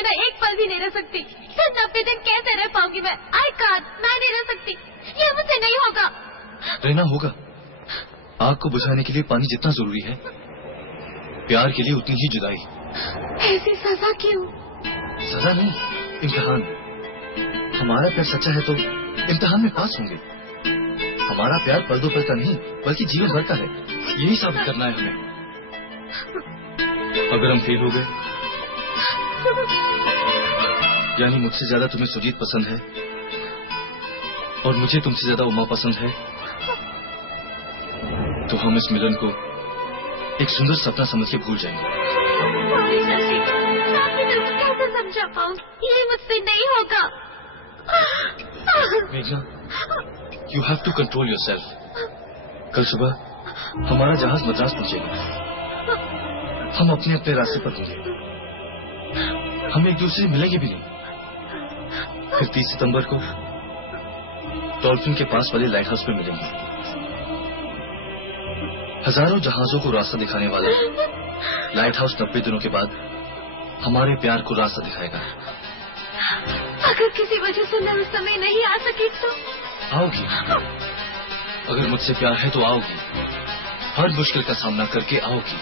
बिना एक पल भी नहीं रह सकती। सिर्फ 90 दिन कैसे रह पाऊंगी मैं? आई कांट, मैं नहीं रह सकती। ये मुझसे नहीं होगा। रहना होगा। आग को बुझाने के लिए पानी जितना जरूरी है, प्यार के लिए उतनी ही जुदाई। ऐसी सजा क्यों? सजा नहीं, इम्तिहान। हमारा प्यार सच्चा है तो इम्तिहान में पास होंगे। हमारा प्यार पल दो पल का नहीं बल्कि जीवन भर का है। यही साबित करना है हमें। अगर हम फेल हो गए, यानी मुझसे ज्यादा तुम्हें सुजीत पसंद है और मुझे तुमसे ज्यादा उमा पसंद है, तो हम इस मिलन को एक सुंदर सपना समझ के भूल जाएंगे। कैसे समझा पाऊं? ये मुझसे नहीं होगा। मेघना, you have to control yourself. कल सुबह हमारा जहाज मद्रास पहुंचेगा। हम अपने अपने रास्ते पर होंगे। हम एक दूसरे से मिलेंगे भी नहीं। फिर 30 सितंबर को डॉल्फिन के पास वाले लाइट हाउस पे मिलेंगे। हजारों जहाजों को रास्ता दिखाने वाला लाइट हाउस 90 दिनों के बाद हमारे प्यार को रास्ता दिखाएगा। अगर किसी वजह से मैं उस समय नहीं आ सकी तो? आओगी। अगर मुझसे प्यार है तो आओगी। हर मुश्किल का सामना करके आओगी।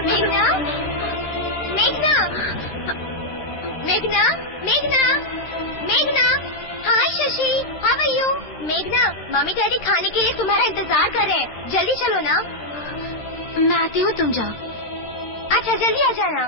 मेघना, मेघना, मेघना, मेघना, मेघना। हाय शशि, हाउ आर यू? मेघना, मम्मी डैडी खाने के लिए तुम्हारा इंतजार कर रहे हैं। जल्दी चलो ना। मैं आती हूँ, तुम जाओ। अच्छा, जल्दी आ जाना।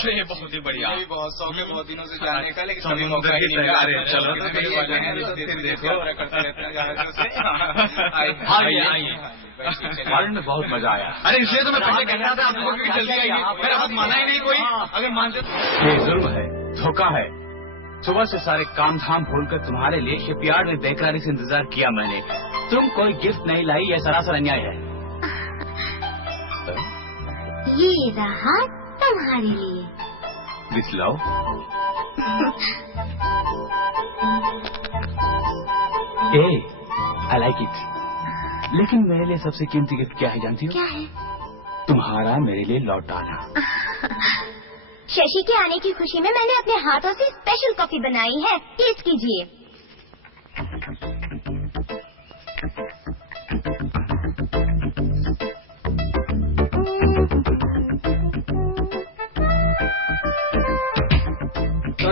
अरे बहुत ही बढ़िया। बहुत शौक है बहुत दिनों से जाने का, लेकिन कभी मौका ही नहीं मिला। चलो आइए। गार्डन में बहुत मजा आया। अरे इसलिए तो मैं पहले कह रहा था आप लोगों की जल्दी आइए। मेरा बात माना ही नहीं कोई। अगर मानते ये जुल्म है, धोखा है। सुबह से सारे काम धाम भूलकर तुम्हारे लिए शिपयार्ड में बेकरारी से इंतजार किया मैंने। तुम कोई गिफ्ट नहीं लाई, यह सरासर अन्याय है। ये रहा तुम्हारे लिए। With love. I like it. लेकिन मेरे लिए सबसे कीमती गिफ्ट क्या है जानती हो? क्या है? तुम्हारा मेरे लिए लौट आना। शशि के आने की खुशी में मैंने अपने हाथों से स्पेशल कॉफी बनाई है, टेस्ट कीजिए।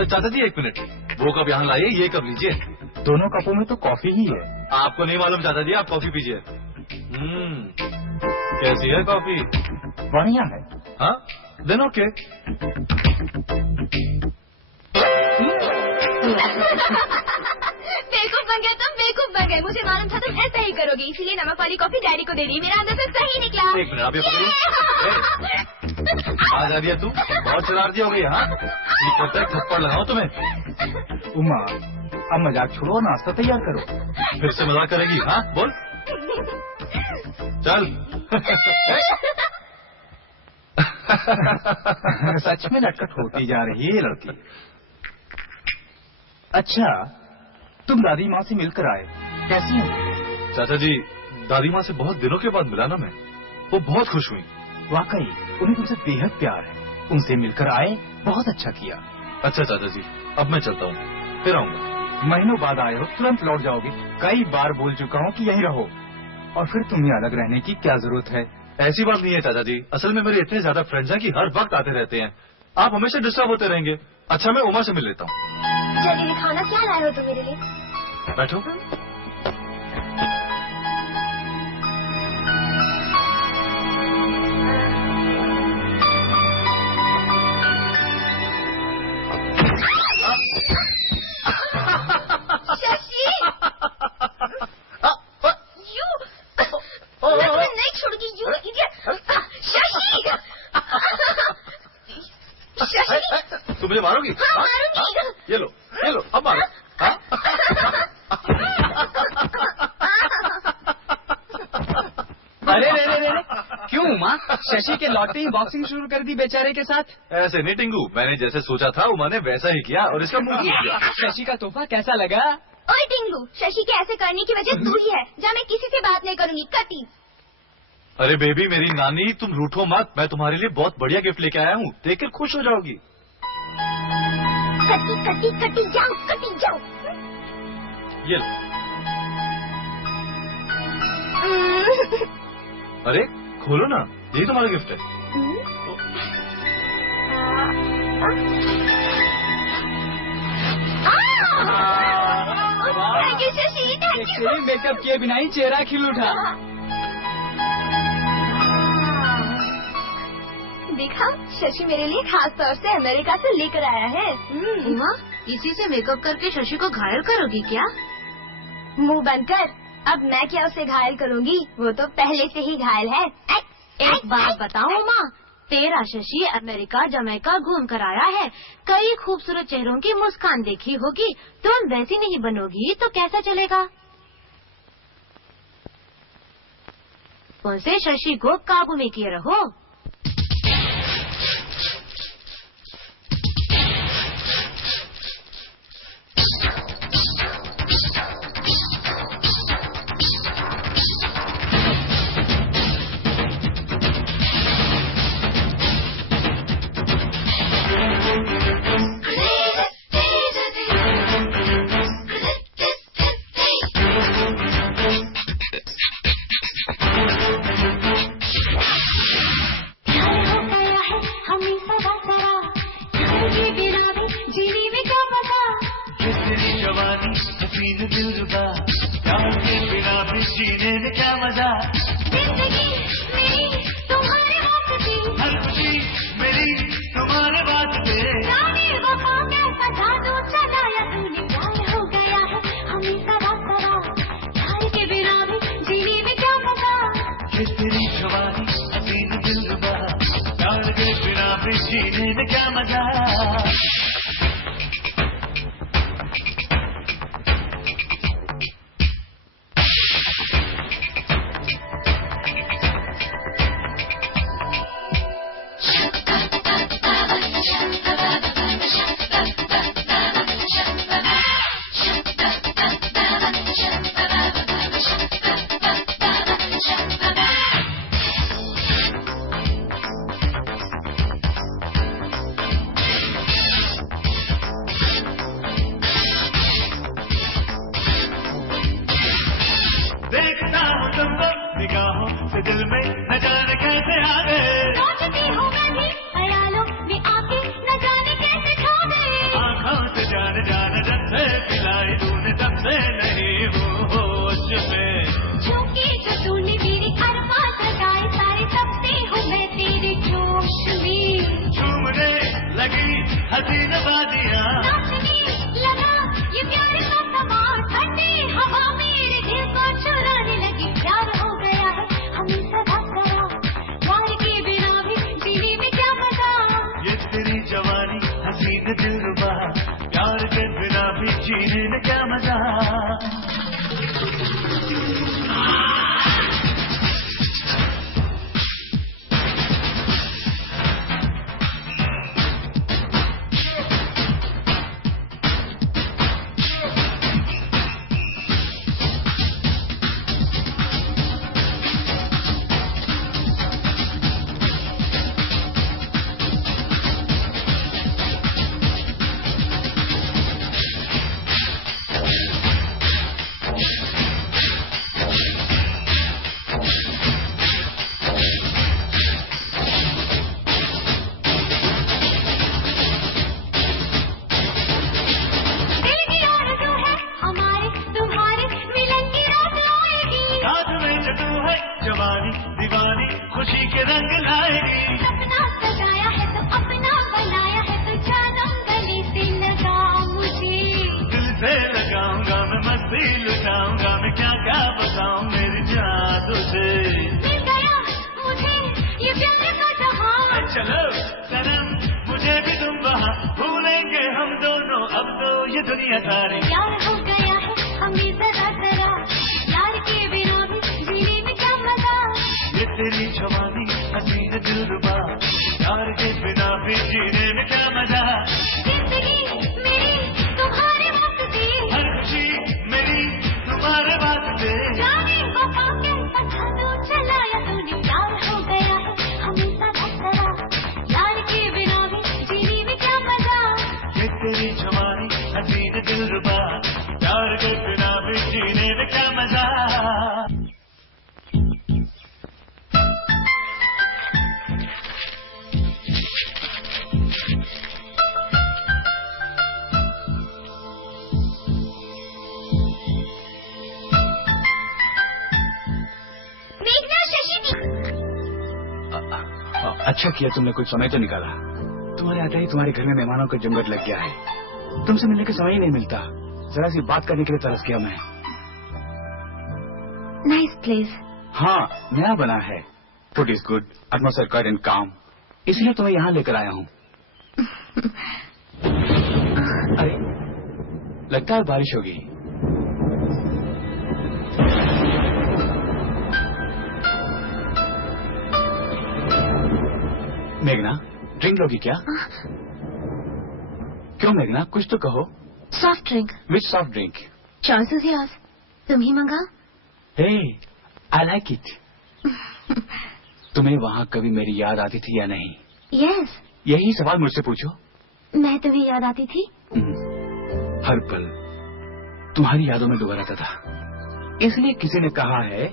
चाचा जी 1 मिनट, वो कप यहाँ लाइए, ये कप लीजिए। दोनों कपों में तो कॉफी ही है। आपको नहीं मालूम चाचा जी, आप कॉफी पीजिए। कैसी है कॉफी? बढ़िया है। हाँ, देन ओके। बेवकूफ बन गया तुम, बेवकूफ बन गए। मुझे मालूम था तुम ऐसा ही करोगे, इसीलिए नमक वाली कॉफी डैडी को दे दी। मेरा अंदर से सही निकला। एक मिनट, अभी आ जा रही है तू, बहुत शरारती हो गई। हाँ, ये कहता है थप्पड़ लगाओ तुम्हें। उमा, अब मजाक छोड़ो और नाश्ता तैयार करो। फिर से मजाक करेगी? हाँ बोल, चल। सच में नटखट होती जा रही है ये लड़की। अच्छा, तुम दादी माँ से मिलकर आए, कैसी हो? चाचा जी, दादी माँ से बहुत दिनों के बाद मिला ना मैं, वो बहुत खुश हुई। वाकई उन्हें तुमसे बेहद प्यार है। उनसे मिलकर आए, बहुत अच्छा किया। अच्छा चाचा जी, अब मैं चलता हूँ, फिर आऊंगा। महीनों बाद आए हो, तुरंत लौट जाओगे। कई बार बोल चुका हूँ कि यहीं रहो, और फिर तुम्हें अलग रहने की क्या जरूरत है? ऐसी बात नहीं है चाचा जी, असल में मेरे इतने ज्यादा फ्रेंड्स हैं कि हर वक्त आते रहते हैं। आप हमेशा डिस्टर्ब होते रहेंगे। अच्छा, मैं उमा से मिल लेता हूँ। जल्दी खाना क्या लाए हो तुम मेरे लिए? बैठो। तुम मुझे मारोगी? हाँ, मारूंगी। ये लो, अब मारो। अरे रे रे रे, क्यों उमा? शशि के लौटते ही बॉक्सिंग शुरू कर दी बेचारे के साथ। ऐसे नहीं टिंगू, मैंने जैसे सोचा था उमा ने वैसा ही किया और इसका मुंह टूट गया। शशि का तोहफा कैसा लगा? ओए टिंगू, शशि के ऐसे करने की वजह तू ही है। जा, मैं किसी से बात नहीं करूंगी, कटी। अरे बेबी, मेरी नानी, तुम रूठो मत। मैं तुम्हारे लिए बहुत बढ़िया गिफ्ट लेके आया हूँ, देखकर खुश हो जाओगी। कटी कटी कटी जाओ, कटी जाओ। ये लो। अरे खोलो ना, यही तुम्हारा गिफ्ट है। Thank you Shashi, thank you. Makeup किए बिना ही चेहरा खिल उठा। देखा, शशि मेरे लिए खास तौर से अमेरिका से लेकर आया है। उमा, इसी से मेकअप करके शशि को घायल करोगी क्या? मुंह बंद कर। अब मैं क्या उसे घायल करूंगी, वो तो पहले से ही घायल है। एक बात बताओ उमा, तेरा शशि अमेरिका जमैका घूम कर आया है, कई खूबसूरत चेहरों की मुस्कान देखी होगी। तुम वैसी नहीं बनोगी तो कैसा चलेगा? उनसे शशि को काबू में किए रहो। हसीन वादियाँ नाचने लगा ये प्यार का समा, ठंडी हवा मेरे दिल को चुराने लगी। प्यार हो गया है हमें सदा सरा, प्यार के बिना भी जीने में क्या मजा। ये तेरी जवानी हसीन दिलरुबा, प्यार के बिना भी जीने में क्या मजा। जवानी दीवानी खुशी के रंग लाएगी। सपना सजाया है तो अपना बनाया है तो जानम गले से लगा मुझे। दिल से लगाऊंगा मैं मस्ती लुटाऊंगा मैं क्या क्या बताऊं मेरी जादू से। मिल गया मुझे ये प्यार का जहां। चलो सनम मुझे भी तुम वहाँ, भूलेंगे हम दोनों अब तो ये दुनिया सारी। प्यार हो गया है हमें जरा जरा, प्यार के बिना भी जीने में क्या मजा। ये तेरी जवानी हसीन दिलरुबा, प्यार के बिना भी जीने में क्या मजा। जिंदगी मेरी तुम्हारे वास्ते, हर खुशी मेरी तुम्हारे वास्ते। जाने वफा के पछाड़ो चलाया तूने। प्यार हो गया है हमें सदा सरा, प्यार के बिना भी जीने में क्या मजा। ये तेरी जवानी हसीन दिलरुबा, प्यार के बिना भी जीने में क्या मजा। अच्छा किया तुमने कुछ समय तो निकाला। तुम्हारे आते ही तुम्हारे घर में मेहमानों का जमघट लग गया है। तुमसे मिलने का समय ही नहीं मिलता। जरा सी बात करने के लिए तरस गया मैं। Nice place. हाँ, नया बना है। Food is good, atmosphere quiet and काम, इसलिए तुम्हें यहाँ लेकर आया हूँ। अरे, लगता है बारिश होगी। मेघना, ड्रिंक लोगी क्या? क्यों मेघना, कुछ तो कहो। Soft drink. Which soft drink? Choice is yours, तुम ही मंगाओ। हे, आई लाइक इट। तुम्हें वहाँ कभी मेरी याद आती थी या नहीं? यस। यही सवाल मुझसे पूछो। मैं तुम्हें याद आती थी? हर पल तुम्हारी यादों में डूबा रहता था। इसलिए किसी ने कहा है,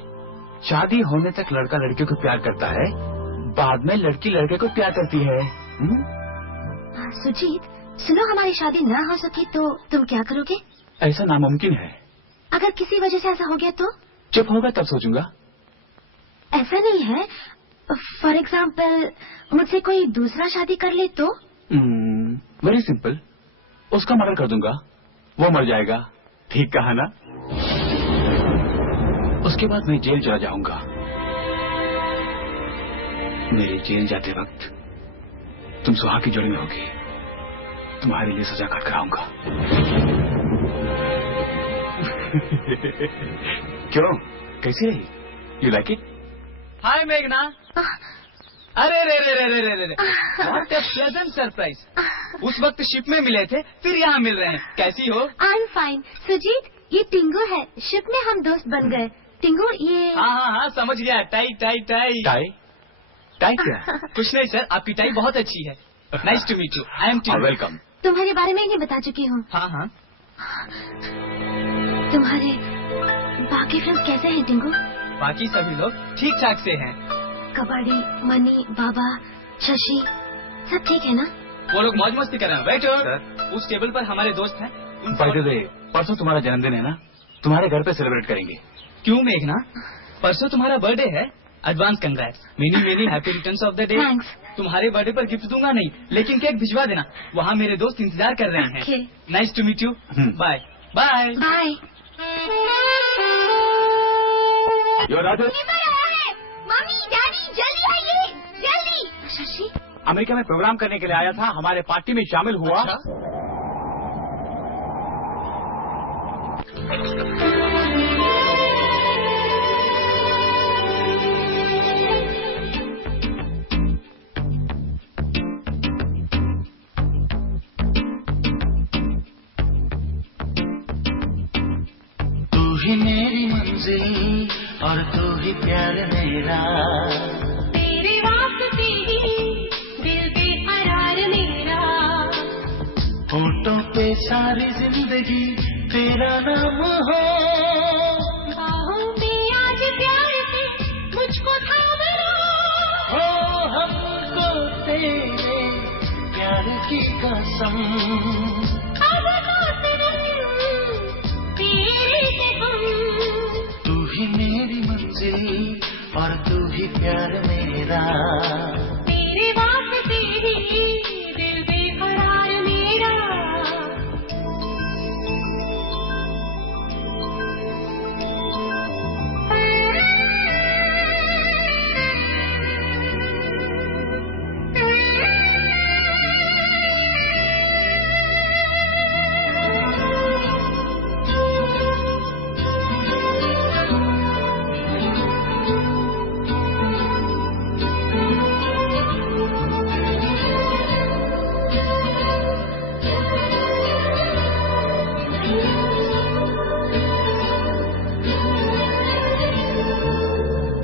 शादी होने तक लड़का लड़की को प्यार करता है, बाद में लड़की लड़के को प्यार करती है। सुजीत, सुनो, हमारी शादी ना हो सकी तो तुम क्या करोगे? ऐसा नामुमकिन है। अगर किसी वजह से ऐसा हो गया तो? जब होगा तब सोचूंगा। ऐसा नहीं है, फॉर एग्जाम्पल मुझसे कोई दूसरा शादी कर ले तो? वेरी सिंपल, उसका मर्डर कर दूंगा, वो मर जाएगा। ठीक कहा ना? उसके बाद मैं जेल चला जाऊंगा। मेरे जेल जाते वक्त तुम सुहाग की जोड़ी में होगी। तुम्हारे लिए सजा काट कर आऊंगा। क्यों, कैसी रही? You like it? हाय मेघना। अरे रे रे रे रे रे रे, व्हाट अ प्लेजेंट सरप्राइज। उस वक्त शिप में मिले थे, फिर यहाँ मिल रहे हैं। कैसी हो? I am fine. सुजीत, ये टिंगू है, शिप में हम दोस्त बन गए। टिंगू, ये हाँ हाँ हाँ, समझ गया। Tie tie tie tie? Tie क्या? कुछ नहीं सर, आपकी टाई बहुत अच्छी है। Nice to meet you, I am Tingu. Welcome. तुम्हारे बारे में नहीं बता चुकी हूँ। हाँ हाँ। तुम्हारे बाकी फ्रेंड्स कैसे हैं टिंगू? बाकी सभी लोग ठीक ठाक से हैं। कबड्डी, मनी, बाबा, शशि, सब ठीक है ना? वो लोग मौज मस्ती कर रहे हैं। वेटर, उस टेबल पर हमारे दोस्त हैं। बाय द वे, परसों तुम्हारा जन्मदिन है ना? तुम्हारे घर पे सेलिब्रेट करेंगे। क्यों मेघना, परसों तुम्हारा बर्थडे है? Advance congrats. Many many happy returns of the day. Thanks. तुम्हारे बर्थडे पर गिफ्ट दूंगा नहीं, लेकिन केक भिजवा देना। वहाँ मेरे दोस्त इंतजार कर रहे हैं। Okay. Nice to meet you. Bye bye bye. Mummy daddy जल्दी आइए, जल्दी। शशि अमेरिका में प्रोग्राम करने के लिए आया था, हमारे पार्टी में शामिल हुआ। तू ही मेरी मंजिल और तू ही प्यार मेरा, तेरे वास्ते ही दिल बेकरार मेरा, होठों पे सारी जिंदगी तेरा नाम हो, बाहों में आज प्यार से मुझको थाम लो, हो हमको तेरे प्यार की कसम, अब तो सनम तेरे से हम, तू ही मेरी मंजिल और तू ही प्यार मेरा, तेरे वास्ते ही दिल बेकरार मेरा।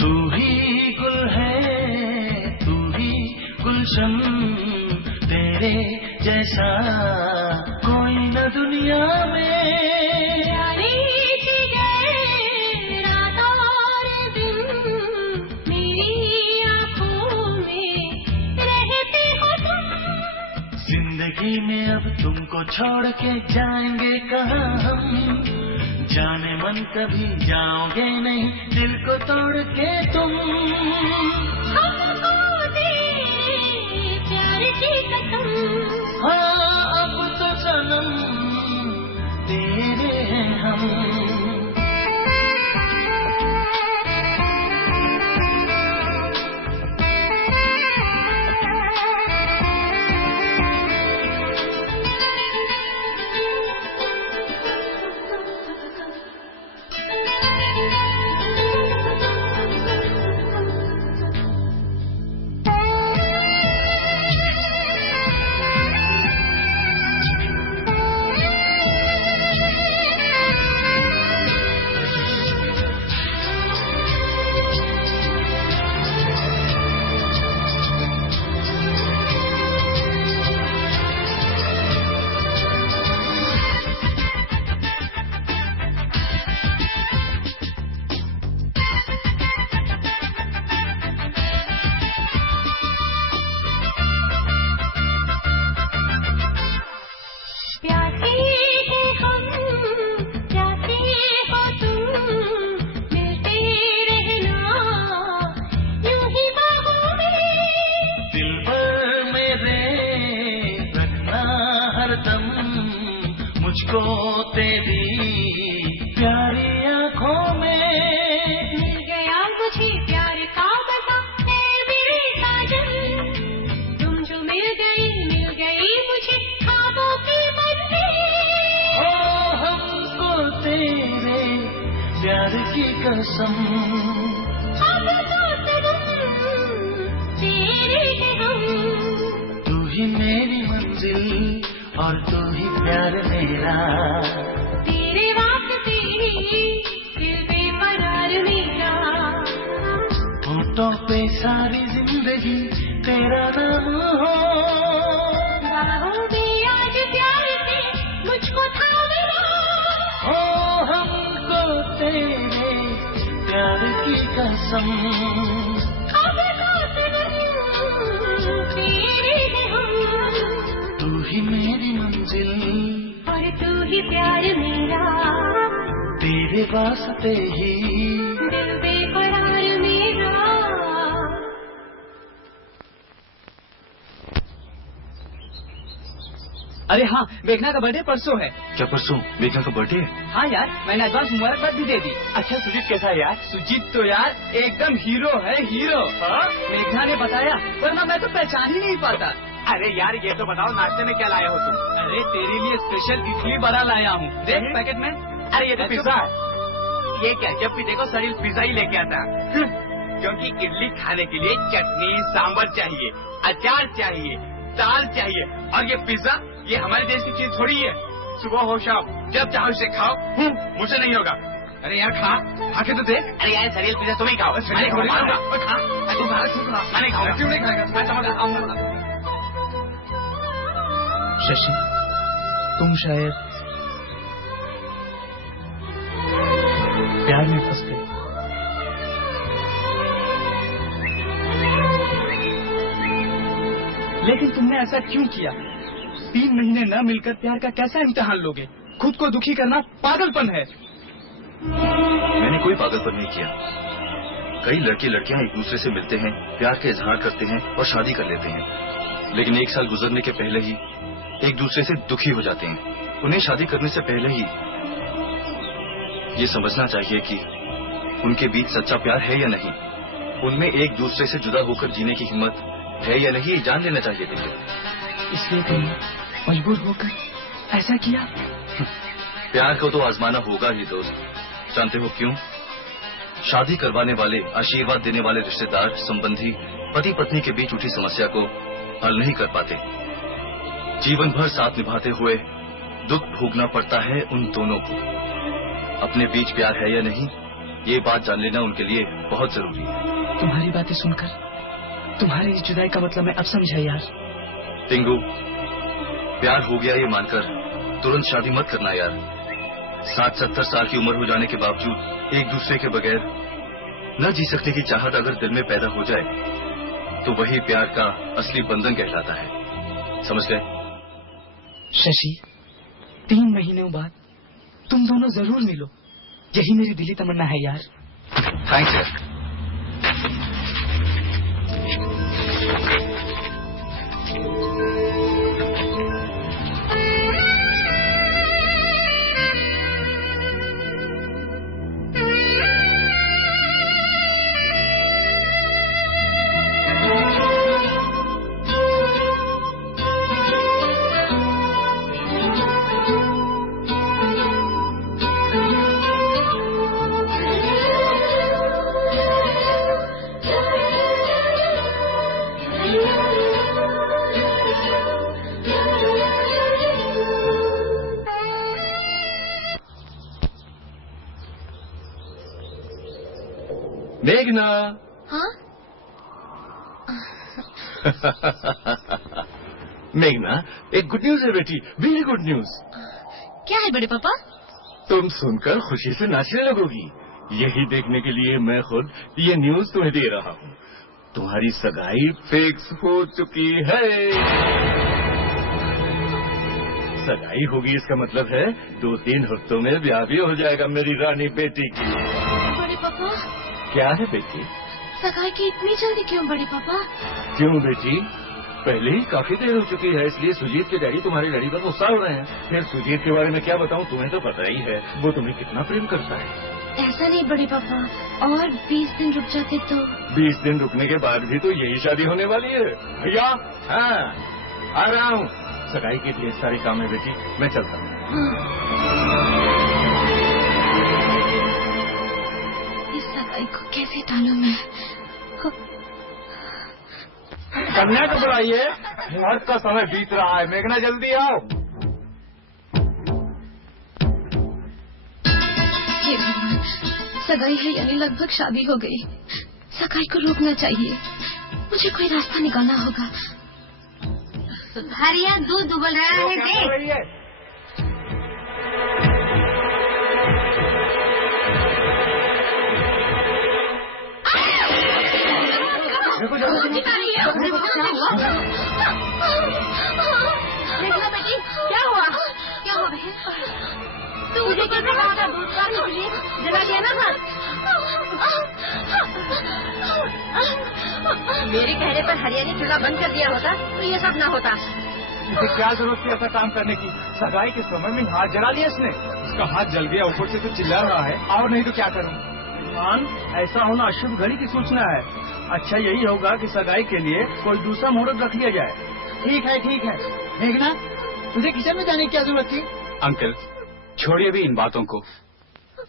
तू ही गुल है तू ही गुलशन, तेरे जैसा कोई न दुनिया में, प्यारे से गए रात और दिन, मेरी आँखों में रहते हो तुम, जिंदगी में अब तुमको छोड़ के जाएंगे कहाँ हम, जाने मन कभी जाओगे नहीं दिल को तोड़ के तुम, हमको तेरे प्यार की कसम, हाँ अब तो सनम तेरे हैं हम। प्यासे हैं हम प्यासे हो तुम, मिलते रहना यूं ही बाहों में, दिल भर मेरे रखना हरदम मुझको तेरी प्यारी आँखों में, मिल गया मुझे प्यार का बता है मेरे साजन, तुम जो मिल गई मुझे ख्वाबों की मंजिल, हो हमको तेरे प्यार की कसम, अब तो सनम तेरे हैं हम, तू ही मेरी मंजिल और तू ही प्यार मेरा, तेरे वास्ते ही दिल बेकरार मेरा, होठों पे सारी जिंदगी तेरा नाम हो, बाहों में आज प्यार से मुझको थाम लो, हो हमको तेरे प्यार की कसम, अब तो सनम तेरे हैं हम, तू ही मेरी मंजिल और तू ही प्यार मेरा, तेरे वास्ते ही दिल बेकरार मेरा। अरे हाँ, मेघना का बर्थडे परसों है। क्या परसों मेघना का बर्थडे है? हाँ यार, मैंने एडवांस मुबारकबाद भी दे दी। अच्छा सुजीत कैसा है यार? सुजीत तो यार एकदम हीरो है, हीरो। मेघना ने बताया, वरना मैं तो पहचान ही नहीं पाता। अरे यार ये तो बताओ नाश्ते में क्या लाया हो तुम? अरे तेरे लिए स्पेशल इडली बड़ा लाया हूँ, देख पैकेट में। अरे ये तो पिज्जा है। ये क्या, जब भी देखो शरीर पिज्जा ही लेके आता है। क्योंकि इडली खाने के लिए चटनी सांभर चाहिए, अचार चाहिए, दाल चाहिए, और ये पिज्जा ये हमारे देश की चीज थोड़ी है। सुबह हो शाम जब चाहो इसे खाओ, मुझसे नहीं होगा। अरे यार खा के तो देख। अरे यार शरीर पिज्जा तुम ही खाओ। मैं नहीं खाऊंगा। क्यों नहीं खाएगा? शशि, तुम शायद प्यार में फंस गए। लेकिन तुमने ऐसा क्यों किया? 3 महीने न मिलकर प्यार का कैसा इम्तिहान लोगे? खुद को दुखी करना पागलपन है। मैंने कोई पागलपन नहीं किया। कई लड़के लड़कियां एक दूसरे से मिलते हैं, प्यार का इजहार करते हैं और शादी कर लेते हैं, लेकिन 1 साल गुजरने के पहले ही एक दूसरे से दुखी हो जाते हैं। उन्हें शादी करने से पहले ही ये समझना चाहिए कि उनके बीच सच्चा प्यार है या नहीं, उनमें एक दूसरे से जुदा होकर जीने की हिम्मत है या नहीं, जान लेना चाहिए भैया। इसलिए तुमने मजबूर होकर ऐसा किया? प्यार को तो आजमाना होगा ही दोस्त। जानते हो क्यों? शादी करवाने वाले, आशीर्वाद देने वाले रिश्तेदार, संबंधी पति पत्नी के बीच उठी समस्या को हल नहीं कर पाते। जीवन भर साथ निभाते हुए दुख भोगना पड़ता है उन दोनों को। अपने बीच प्यार है या नहीं, ये बात जान लेना उनके लिए बहुत जरूरी है। तुम्हारी बातें सुनकर तुम्हारी इस जुदाई का मतलब मैं अब समझा यार। टिंगू, प्यार हो गया ये मानकर तुरंत शादी मत करना यार। 60-70 साल की उम्र हो जाने के बावजूद एक दूसरे के बगैर न जी सकने की चाहत अगर दिल में पैदा हो जाए तो वही प्यार का असली बंधन कहलाता है। समझ गए? शशि, 3 महीनों बाद तुम दोनों जरूर मिलो, यही मेरी दिली तमन्ना है यार। थैंक्स यार। मेघना। हाँ? मेघना, एक गुड न्यूज है बेटी, वेरी गुड न्यूज। क्या है बड़े पापा? तुम सुनकर खुशी से नाचने लगोगी। यही देखने के लिए मैं खुद ये न्यूज तुम्हें दे रहा हूँ। तुम्हारी सगाई फिक्स हो चुकी है। सगाई होगी इसका मतलब है 2-3 हफ्तों में ब्याह भी हो जाएगा मेरी रानी बेटी की। बड़े पापा, क्या है बेटी? सगाई की इतनी जल्दी क्यों बड़े पापा? क्यों बेटी? पहले ही काफी देर हो चुकी है, इसलिए सुजीत के डैडी तुम्हारी लड़ी पर गुस्सा हो रहे हैं। फिर सुजीत के बारे में क्या बताऊं, तुम्हें तो पता ही है वो तुम्हें कितना प्रेम करता है। ऐसा नहीं बड़े पापा, और 20 दिन रुक जाते तो? 20 दिन रुकने के बाद भी तो यही शादी होने वाली है भैया। हाँ, आ रहा हूँ। सगाई के ढेर सारे काम है बेटी, मैं चलता हूँ। इस सगाई को कैसे टालूं मैं? कन्या को बुलाइए, मुहूर्त का समय बीत रहा है। मेघना जल्दी आओ। हे भगवान, सगाई है यानी लगभग शादी हो गई। सगाई को रोकना चाहिए, मुझे कोई रास्ता निकालना होगा। हरिया दूध उबल रहा है, देख। देखना बेटी, क्या हुआ? क्या हुआ बहन? तुझे कैसे कहा था दूध का लिए जला दिया ना हाथ? मेरे कहने पर हरिया ने चूल्हा बंद कर दिया होता तो ये सब ना होता। इसे क्या जरूरत थी ऐसा काम करने की? सगाई के समय में हाथ जला लिया इसने। उसका हाथ जल गया, ऊपर से तो चिल्ला रहा है। और नहीं तो क्या करूं? मान, ऐसा होना अशुभ घड़ी की सूचना है। अच्छा यही होगा कि सगाई के लिए कोई दूसरा मुहूर्त रख लिया जाए। ठीक है ठीक है। मेघना, तुझे किचन में जाने की क्या जरूरत थी? अंकल, छोड़िए भी इन बातों को,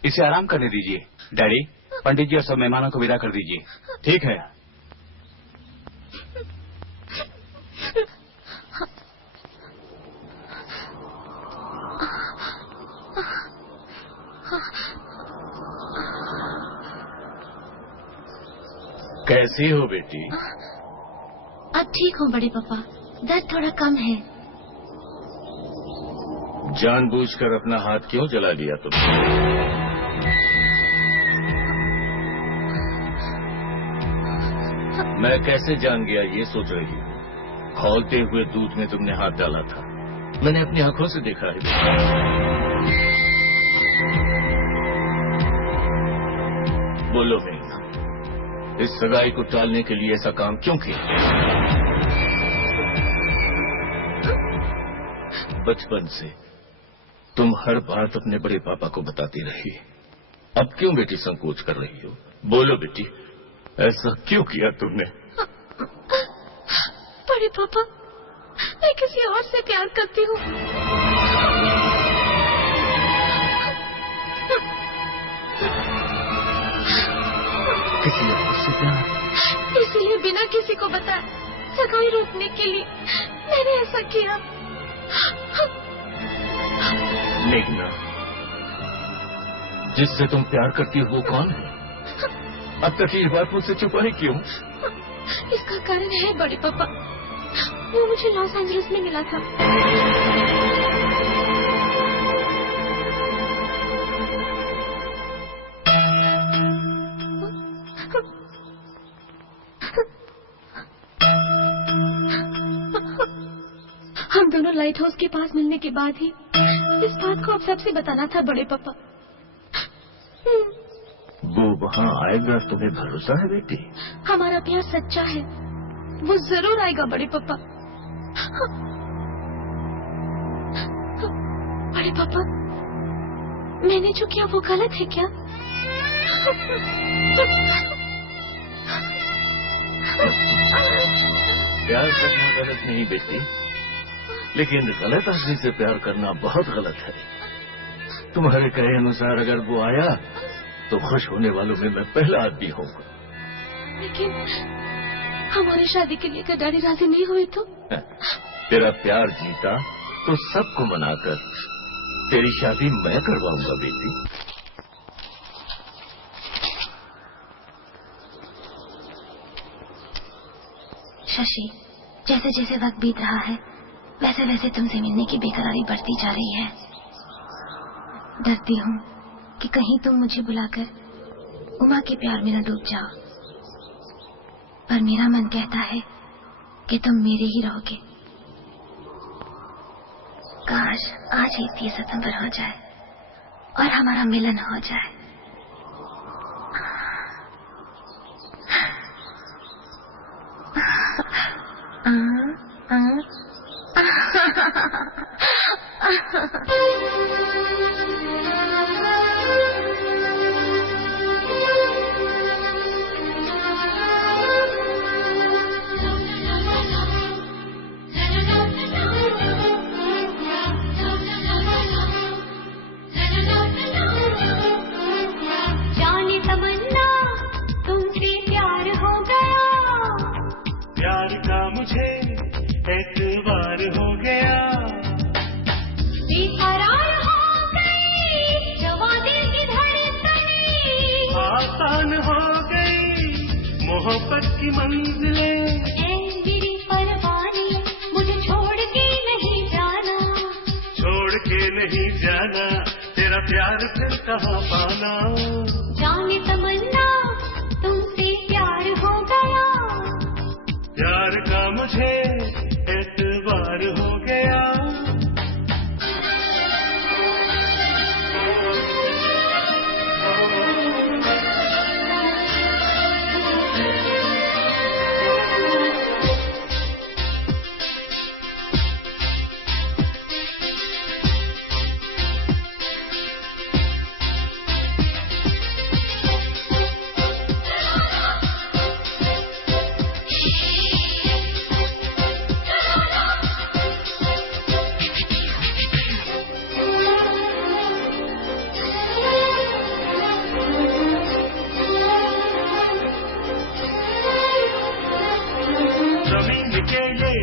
इसे आराम करने दीजिए। डैडी, पंडित जी और सब मेहमानों को विदा कर दीजिए। ठीक है। कैसी हो बेटी? अब ठीक हूँ बड़े पापा, दर्द थोड़ा कम है। जानबूझकर अपना हाथ क्यों जला लिया तुमने? मैं कैसे जान गया ये सोच रही हूँ? खौलते हुए दूध में तुमने हाथ डाला था, मैंने अपनी आंखों से देखा है। बोलो मेघना, इस सगाई को टालने के लिए ऐसा काम क्यों किया? बचपन से तुम हर बात अपने बड़े पापा को बताती रही, अब क्यों बेटी संकोच कर रही हो? बोलो बेटी, ऐसा क्यों किया तुमने? बड़े पापा, मैं किसी और से प्यार करती हूँ। किसी और से प्यार? इसलिए बिना किसी को बताए सगाई रोकने के लिए मैंने ऐसा किया। मेघना, जिससे तुम प्यार करती हो वो कौन है? अब तक ये बात मुझसे छुपाई क्यों? इसका कारण है बड़े पापा, वो मुझे लॉस एंजलिस में मिला था। हम दोनों लाइट हाउस के पास मिलने के बाद ही इस बात को आप सबसे बताना था बड़े पापा। वो वहाँ आएगा, तुम्हें भरोसा है बेटी? हमारा प्यार सच्चा है, वो जरूर आएगा बड़े पापा। बड़े पापा, मैंने जो किया वो गलत है क्या? प्यार करना गलत नहीं बेटी, लेकिन गलत आदमी से प्यार करना बहुत गलत है। तुम्हारे कहे अनुसार अगर वो आया तो खुश होने वालों में मैं पहला आदमी होऊंगा। लेकिन हमारी शादी के लिए डैडी राजी नहीं हुए तो? तेरा प्यार जीता तो सबको मनाकर तेरी शादी मैं करवाऊंगा बेटी। शशि, जैसे जैसे वक्त बीत रहा है वैसे वैसे तुमसे मिलने की बेकरारी बढ़ती जा रही है। डरती हूँ कि कहीं तुम मुझे बुलाकर उमा के प्यार में न डूब जाओ, पर मेरा मन कहता है कि तुम मेरे ही रहोगे। काश आज ही 30 सितंबर हो जाए और हमारा मिलन हो जाए। जाने तमन्ना तुमसे प्यार हो गया, प्यार का मुझे एतबार हो गया, बेकरार हो गई जवां दिल की धड़कनें, आसान हो गई मोहब्बत की मंजिलें। ऐ मेरी परवानी मुझे छोड़ के नहीं जाना, छोड़ के नहीं जाना, तेरा प्यार फिर कहाँ पाना। जाने तमन्ना तुमसे प्यार हो गया, प्यार का मुझे एतबार हो गया।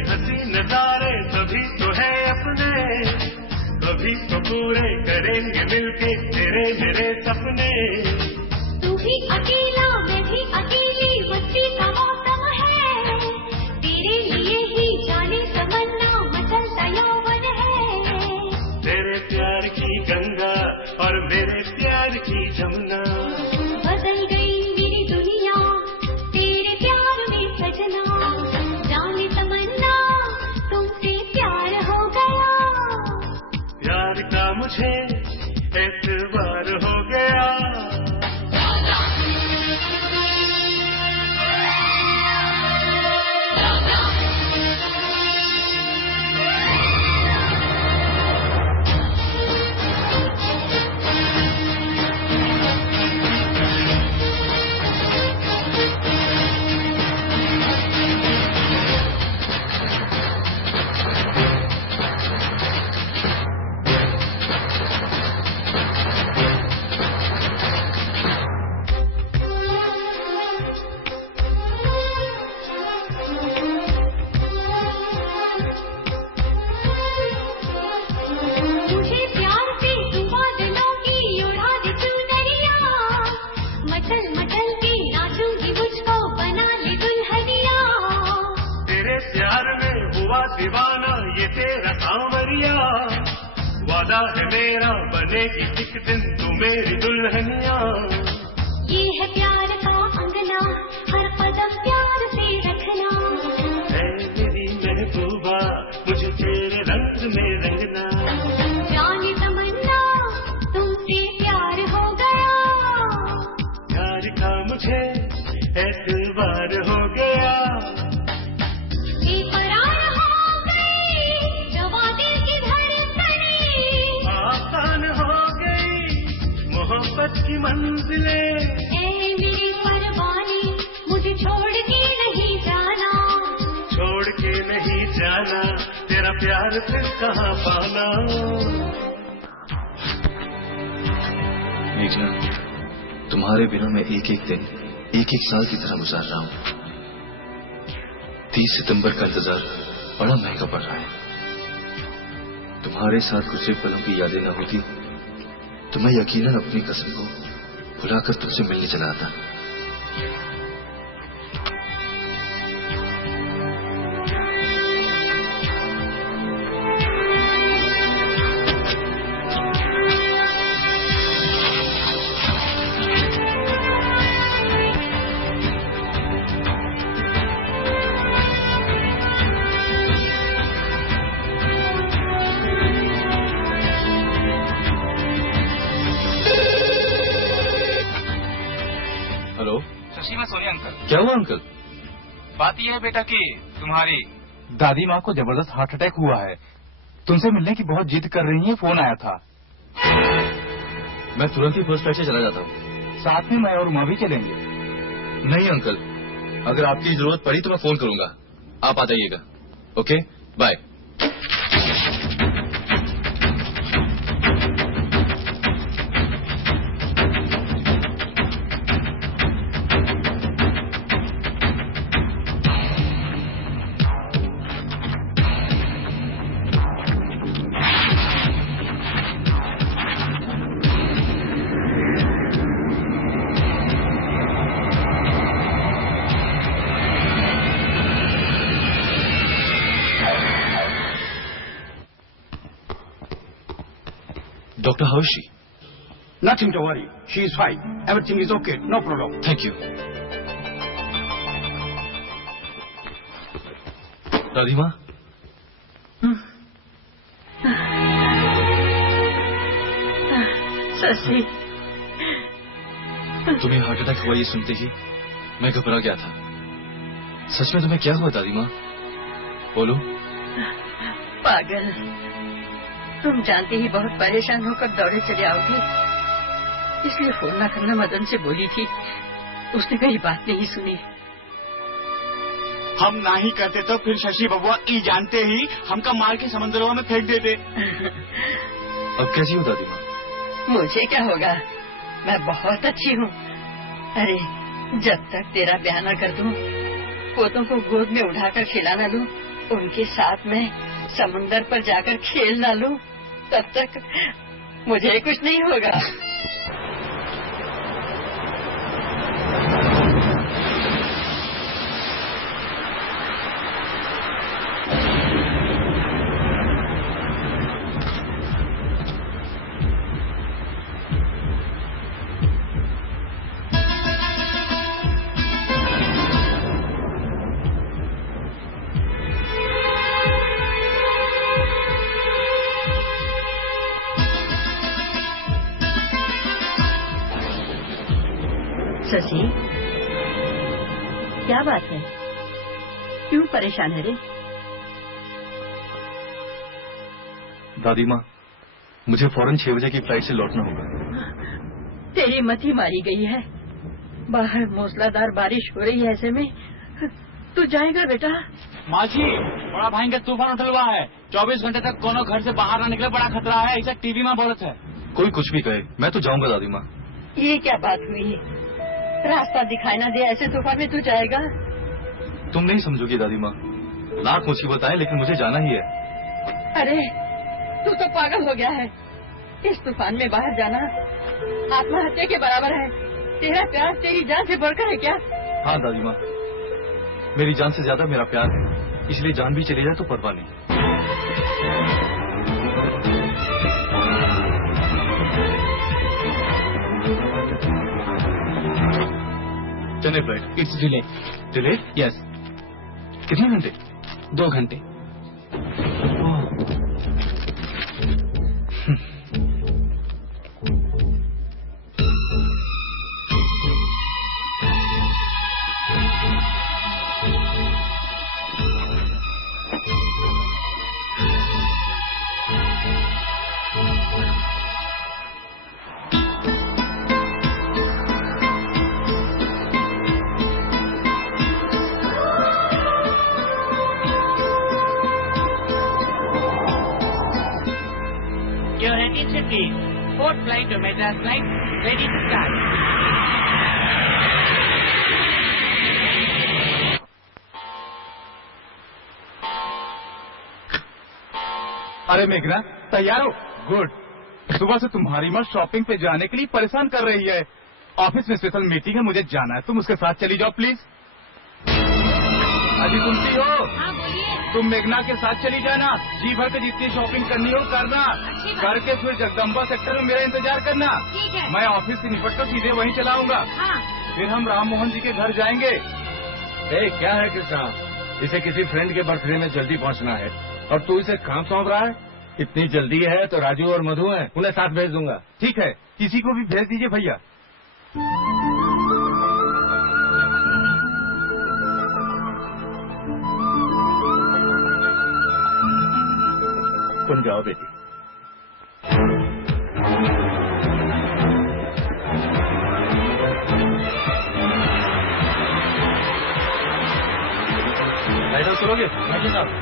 हंसी नजारे सभी तो है अपने, कभी तो पूरे करेंगे मिलके तेरे मेरे सपने। तू भी अकेला मैं भी अकेली, मस्ती का मौसम है, तेरे लिए ही जाने तमन्ना मचलता यौवन है। तेरे प्यार की गंगा और मेरे प्यार की जमुना, बदल गई मेरी दुनिया तेरे प्यार में सजना, जाने तमन्ना तुमसे प्यार हो गया। प्यार का मुझे एतबार हो गया। दीवाना ये तेरा सांवरिया, वादा है मेरा बनेगी एक दिन तू मेरी दुल्हनिया। ये है प्यार का अंगना, हर कदम प्यार से रखना, है मेरी महबूबा मुझे तेरे रंग में रंगना। जाने तमन्ना तुमसे प्यार हो गया। प्यार का मुझे एतबार हो गया। मोहब्बत की मंजिलें मेरी परवानी, मुझे छोड़ के नहीं जाना, छोड़ के नहीं जाना, तेरा प्यार फिर कहाँ पाना। मेघना, तुम्हारे बिना मैं एक एक दिन एक एक साल की तरह गुजार रहा हूँ। 30 सितंबर का इंतजार बड़ा महंगा पड़ रहा है। तुम्हारे साथ गुजरे पलों की यादें न होती तो मैं यकीनन अपनी कसम को भुलाकर तुमसे मिलने चला आता। क्या हुआ अंकल? बात यह है बेटा कि तुम्हारी दादी माँ को जबरदस्त हार्ट अटैक हुआ है। तुमसे मिलने की बहुत जिद कर रही है, फोन आया था। मैं तुरंत ही फर्स्ट फ्लाइट से चला जाता हूँ। साथ में मैं और माँ भी चलेंगे। नहीं अंकल, अगर आपकी जरूरत पड़ी तो मैं फोन करूंगा, आप आ जाइएगा। Okay, bye. Doctor, how is she? Nothing to worry. She is fine. Everything is okay. No problem. Thank you. दादी माँ, शशि, तुम्हें हार्ट अटैक हुआ ये सुनते ही मैं घबरा गया था। सच में तुम्हें क्या हुआ दादी माँ? बोलो। पागल, तुम जानते ही बहुत परेशान होकर दौड़े चले आओगे, इसलिए फोन न करना मदन से बोली थी। उसने मेरी बात नहीं सुनी। हम ना ही करते तो फिर शशि बबुआ ई जानते ही हमका मार के समंदरों में फेंक देते। अब कैसी हो दादी माँ? मुझे क्या होगा, मैं बहुत अच्छी हूँ। अरे जब तक तेरा ब्याह न कर दूं, पोतों को गोद में उठाकर खिला न लूं, उनके साथ में समुंदर पर जाकर खेल ना लूं, तब तक मुझे कुछ नहीं होगा। शशि, क्या बात है? क्यों परेशान है रे? दादी माँ, मुझे फौरन 6 बजे की फ्लाइट से लौटना होगा। तेरी मति मारी गई है। बाहर मूसलाधार बारिश हो रही है, ऐसे में तू जाएगा बेटा? माँ जी, बड़ा भयंकर तूफान उठल हुआ है। 24 घंटे तक कोनो घर से बाहर न निकले, बड़ा खतरा है। ऐसा टीवी में बोलत है। कोई कुछ भी कहे, मैं तो जाऊंगा दादी माँ। ये क्या बात हुई? रास्ता दिखाई ना दे, ऐसे तूफान में तू जाएगा? तुम नहीं समझोगी दादी माँ, लाख मुसीबत आए लेकिन मुझे जाना ही है। अरे तू तो पागल हो गया है। इस तूफान में बाहर जाना आत्महत्या के बराबर है। तेरा प्यार तेरी जान से बढ़कर है क्या? हाँ दादी माँ, मेरी जान से ज्यादा मेरा प्यार है, इसलिए जान भी चली जाए तो परवाह नहीं। Chennai flight. It's delay. Delay? Yes. कितने घंटे? 2 घंटे। Your attention please. Fourth flight to Madras flight, ready to start. अरे मेघना, तैयार हो? गुड। सुबह से तुम्हारी माँ शॉपिंग पे जाने के लिए परेशान कर रही है। ऑफिस में स्पेशल मीटिंग है, मुझे जाना है। तुम उसके साथ चली जाओ प्लीज। अभी सुनती हो? हाँ बोलिए। तुम मेघना के साथ चली जाना। जी भर के जितनी शॉपिंग करनी हो करना। करके फिर जगदम्बा सेक्टर में मेरा इंतजार करना। ठीक है। मैं ऑफिस से निपट कर सीधे वहीं चला आऊंगा। हाँ। फिर हम राम मोहन जी के घर जाएंगे। क्या है कृष्णा, इसे किसी फ्रेंड के बर्थडे में जल्दी पहुंचना है और तू इसे काम सौंप रहा है? इतनी जल्दी है तो राजू और मधु हैं, उन्हें साथ भेज दूंगा। ठीक है, किसी को भी भेज दीजिए भैया। तुम जाओ बेटी। लाइट हाउस करोगे? हाँ जी साहब।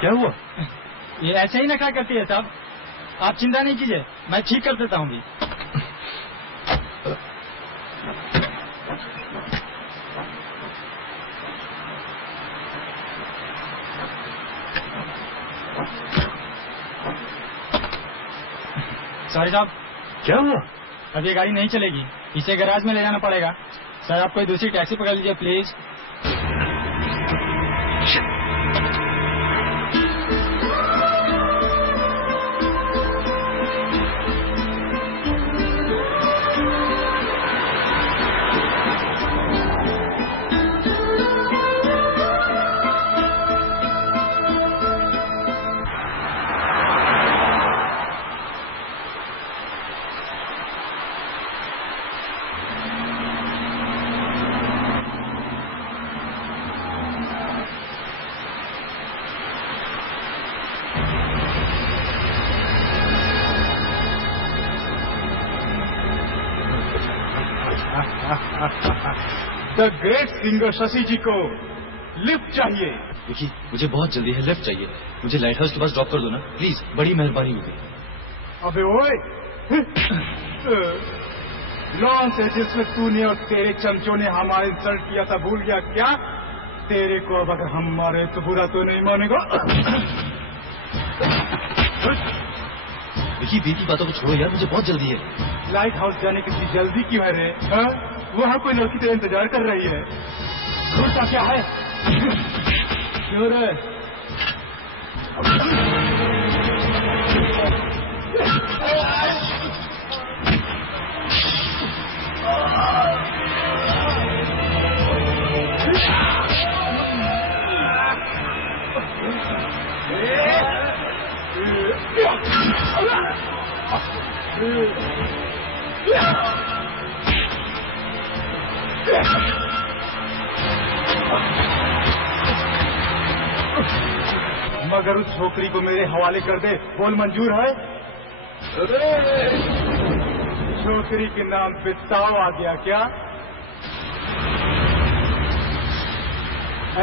क्या हुआ? ये ऐसे ही नखरा करती है साहब। आप चिंता नहीं कीजिए, मैं ठीक कर देता हूँ। सॉरी साहब। क्या हुआ? अब ये गाड़ी नहीं चलेगी, इसे गैराज में ले जाना पड़ेगा। सर आप कोई दूसरी टैक्सी पकड़ लीजिए please. The great singer Shashi ji को लिफ्ट चाहिए। देखिए मुझे बहुत जल्दी है, लिफ्ट चाहिए। मुझे लाइट हाउस के पास ड्रॉप कर दो ना प्लीज, बड़ी मेहरबानी होगी। अबे ओए, लॉस एंजल्स में तूने और तेरे चमचों ने हमारे इंसल्ट किया था, भूल गया क्या? तेरे को अब अगर हम मारे तो बुरा तो नहीं मानेगा। देखिए बीच की बातों को छोड़ो यार, मुझे बहुत जल्दी है। लाइट हाउस जाने की इतनी जल्दी क्यों है रे? वहाँ कोई लड़की तेरा इंतजार कर रही है। घूरता क्या है? क्यों रे? मगर उस छोकरी को मेरे हवाले कर दे, बोल मंजूर है? छोकरी के नाम पे ताव आ गया क्या?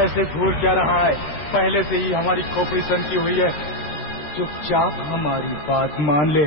ऐसे घूर क्या रहा है? पहले से ही हमारी खोपड़ी सनकी हुई है। चुपचाप हमारी बात मान ले।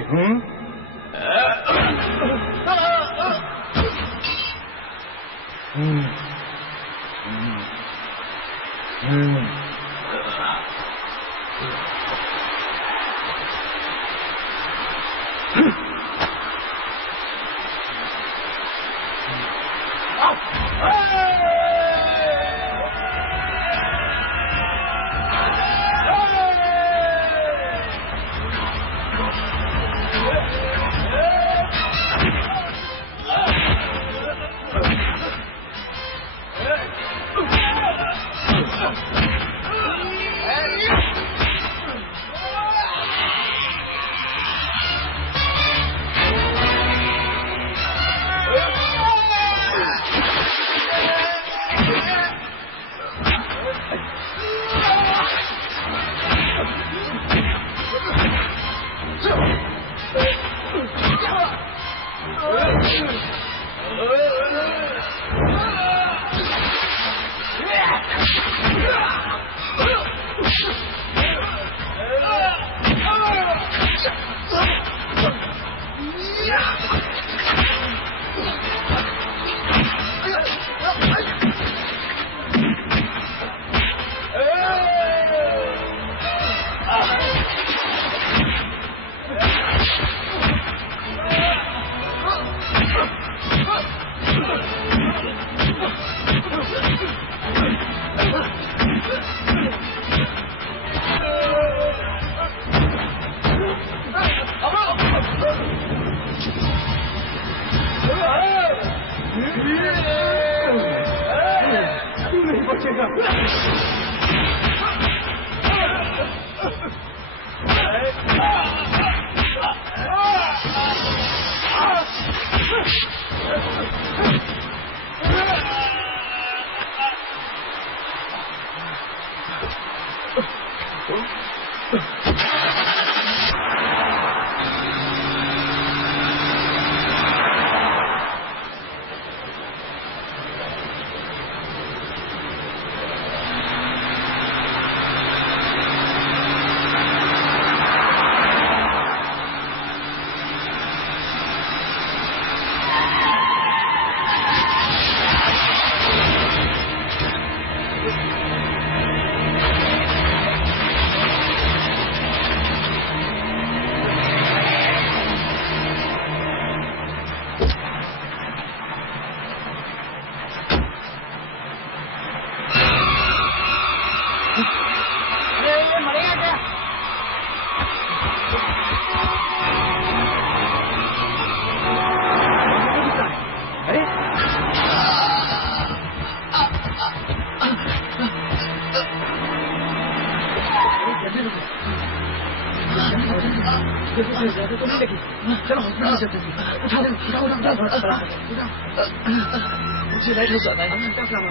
मुझे लाइट हाउस जाना है,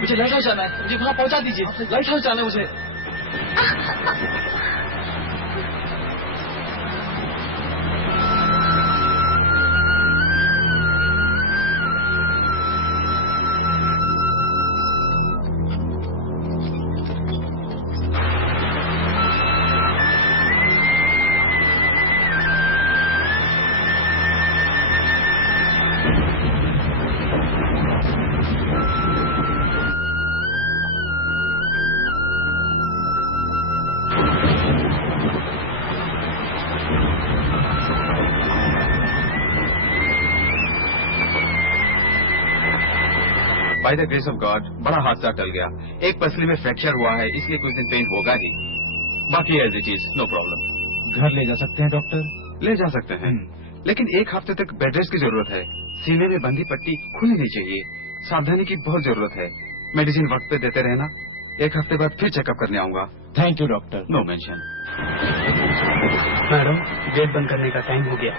मुझे लाइट हाउस जाना है, मुझे वहाँ पहुँचा दीजिए। लाइट हाउस जाना है मुझे। By the grace of God बड़ा हादसा टल गया। एक पसली में फ्रैक्चर हुआ है, इसलिए कुछ दिन पेन होगा ही, बाकी as it is, no problem. घर ले जा सकते हैं डॉक्टर? ले जा सकते हैं, लेकिन एक हफ्ते तक बेड रेस्ट की जरूरत है। सीने में बंधी पट्टी खुलनी नहीं चाहिए, सावधानी की बहुत जरूरत है। मेडिसिन वक्त पे देते रहना। एक हफ्ते बाद फिर चेकअप करने आऊंगा। Thank you doctor. No mention. Madam, gate बंद करने का टाइम हो गया।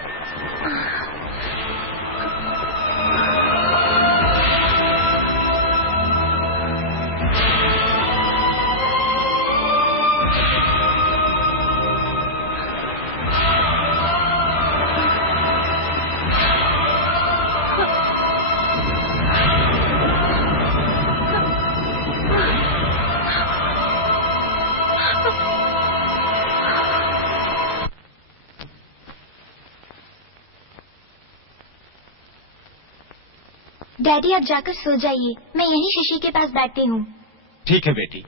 डैडी आप जाकर सो जाइए, मैं यहीं शशि के पास बैठती हूँ। ठीक है बेटी।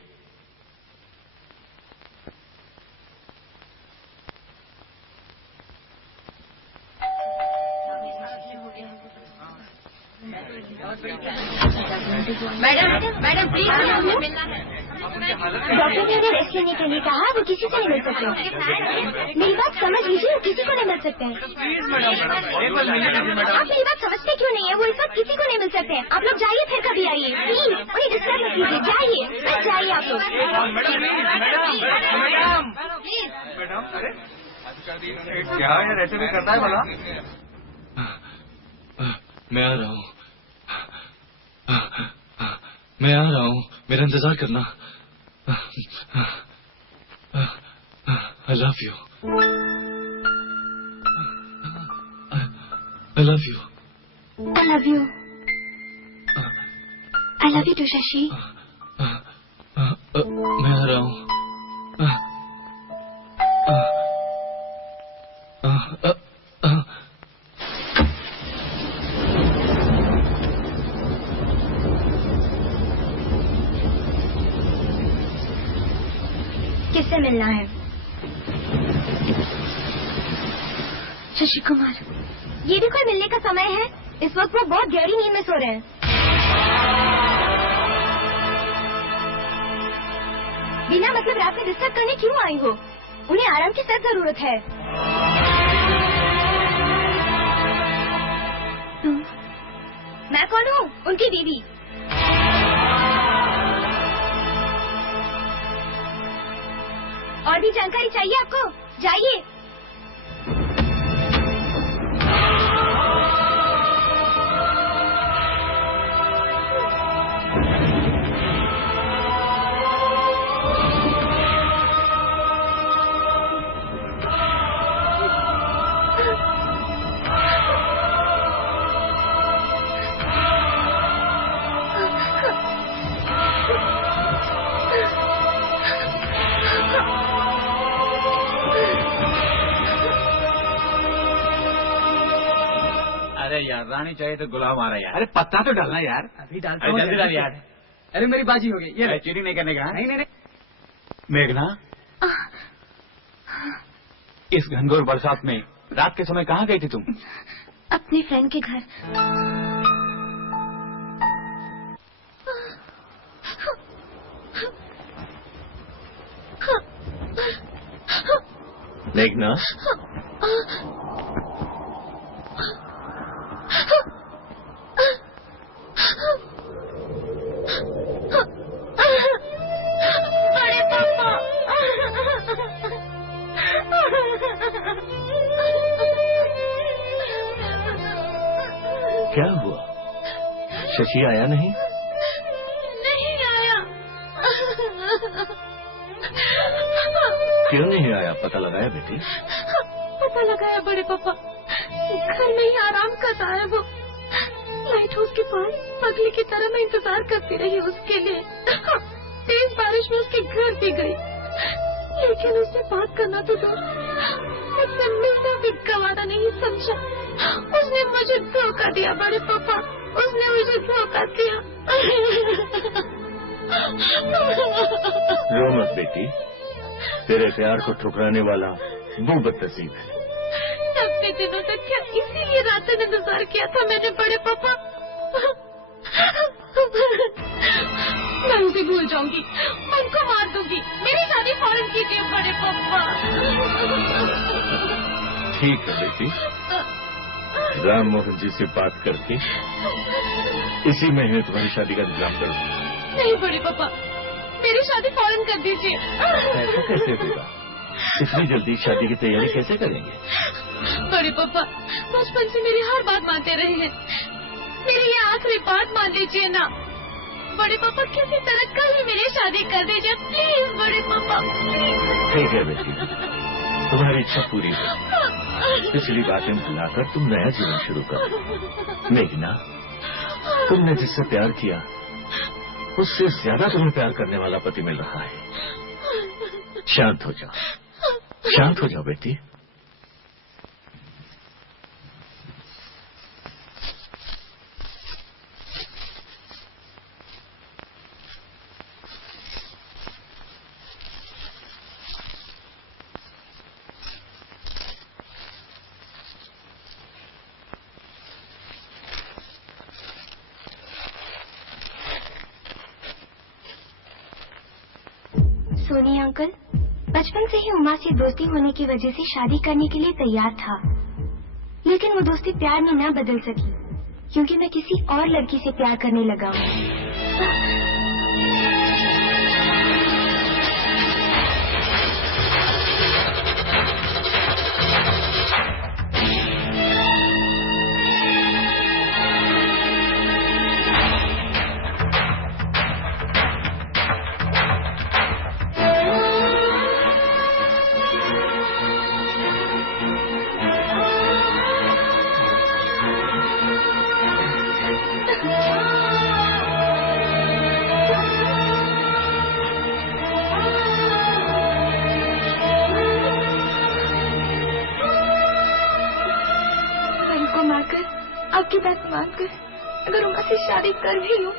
मैडम प्लीज डॉक्टर ने उन्हें रेस्ट लेने के लिए कहा, वो किसी से नहीं मिल सकते। मेरी बात समझ लीजिए, वो किसी को नहीं मिल सकते। आप मेरी बात समझते क्यों नहीं है? वो इस वक्त किसी को नहीं मिल सकते। आप लोग जाइए, फिर कभी आइए। प्लीज उन्हें डिस्टर्ब मत कीजिए, जाइए, बस जाइए आप लोग। क्या यार ऐसे भी करता है भला? मैं आ रहा हूँ, मैं आ रहा हूँ, मेरा इंतजार करना। I love you. I love you. I love you. I love you too, Shashi. मैं आ रहा हूँ। किससे मिलना है? शशि कुमार। ये भी कोई मिलने का समय है? इस वक्त वो बहुत गहरी नींद में सो रहे हैं। बिना मतलब रात में डिस्टर्ब करने क्यों आई हो? उन्हें आराम की सख्त जरूरत है। मैं कौन हूँ? उनकी बीवी। और भी जानकारी चाहिए आपको? जाइए। अरे यार रानी चाहिए तो गुलाम आ रहा यार। अरे पत्ता तो डालना यार। अभी डालता हूँ, जल्दी डाल यार। अरे मेरी बाजी हो गई। ये चीटिंग नहीं करने का। नहीं नहीं नहीं। मेघना, इस घनघोर बरसात में रात के समय कहाँ गई थी तुम? अपने फ्रेंड के घर। मेघना, बड़े पापा। क्या हुआ? शशि आया नहीं? नहीं आया। क्यों नहीं आया? पता लगाया बेटी? पता लगाया बड़े पापा, घर में ही आराम करता है वो। लाइट हाउस के पास पगली की तरह मैं इंतजार करती रही उसके लिए। तेज बारिश में उसके घर भी गई, लेकिन उससे बात करना तो दूर, मुझसे मिलना भी गवारा नहीं समझा। उसने मुझे धोखा दिया बड़े पापा, उसने मुझे धोखा दिया। रो मत बेटी, तेरे प्यार को ठुकराने वाला वो बदनसीब है। इतने दिनों तक क्या इसीलिए रात में इंतजार किया था मैंने बड़े पापा? भी भूल जाऊंगी, मैं इनको मार दूंगी। मेरी शादी फौरन कीजिए बड़े पापा। ठीक है बेटी, राम मोहन जी से बात करके इसी महीने तुम्हारी शादी का इंतजाम करो। नहीं बड़े पापा, मेरी शादी फौरन कर दीजिए। ऐसा कैसे होगा? इतनी जल्दी शादी की तैयारी कैसे करेंगे? बड़े पापा, बचपन से मेरी हर बात मानते रहे हैं, मेरी ये आखिरी बात मान लीजिए ना। बड़े पापा किसी तरह कल ही मेरी शादी कर दीजिए प्लीज बड़े पापा। ठीक है बेटी, तुम्हारी इच्छा पूरी है। पिछली बातें भुलाकर तुम नया जीवन शुरू करो। मेघना, तुमने जिससे प्यार किया उससे ज्यादा तुम्हें प्यार करने वाला पति मिल रहा है। शांत हो जाओ, शांत हो जाओ बेटी। सोनी अंकल बचपन से ही उमा से दोस्ती होने की वजह से शादी करने के लिए तैयार था, लेकिन वो दोस्ती प्यार में ना बदल सकी क्योंकि मैं किसी और लड़की से प्यार करने लगा हूँ। आपकी बात मानकर अगर उमा से शादी कर भी लूं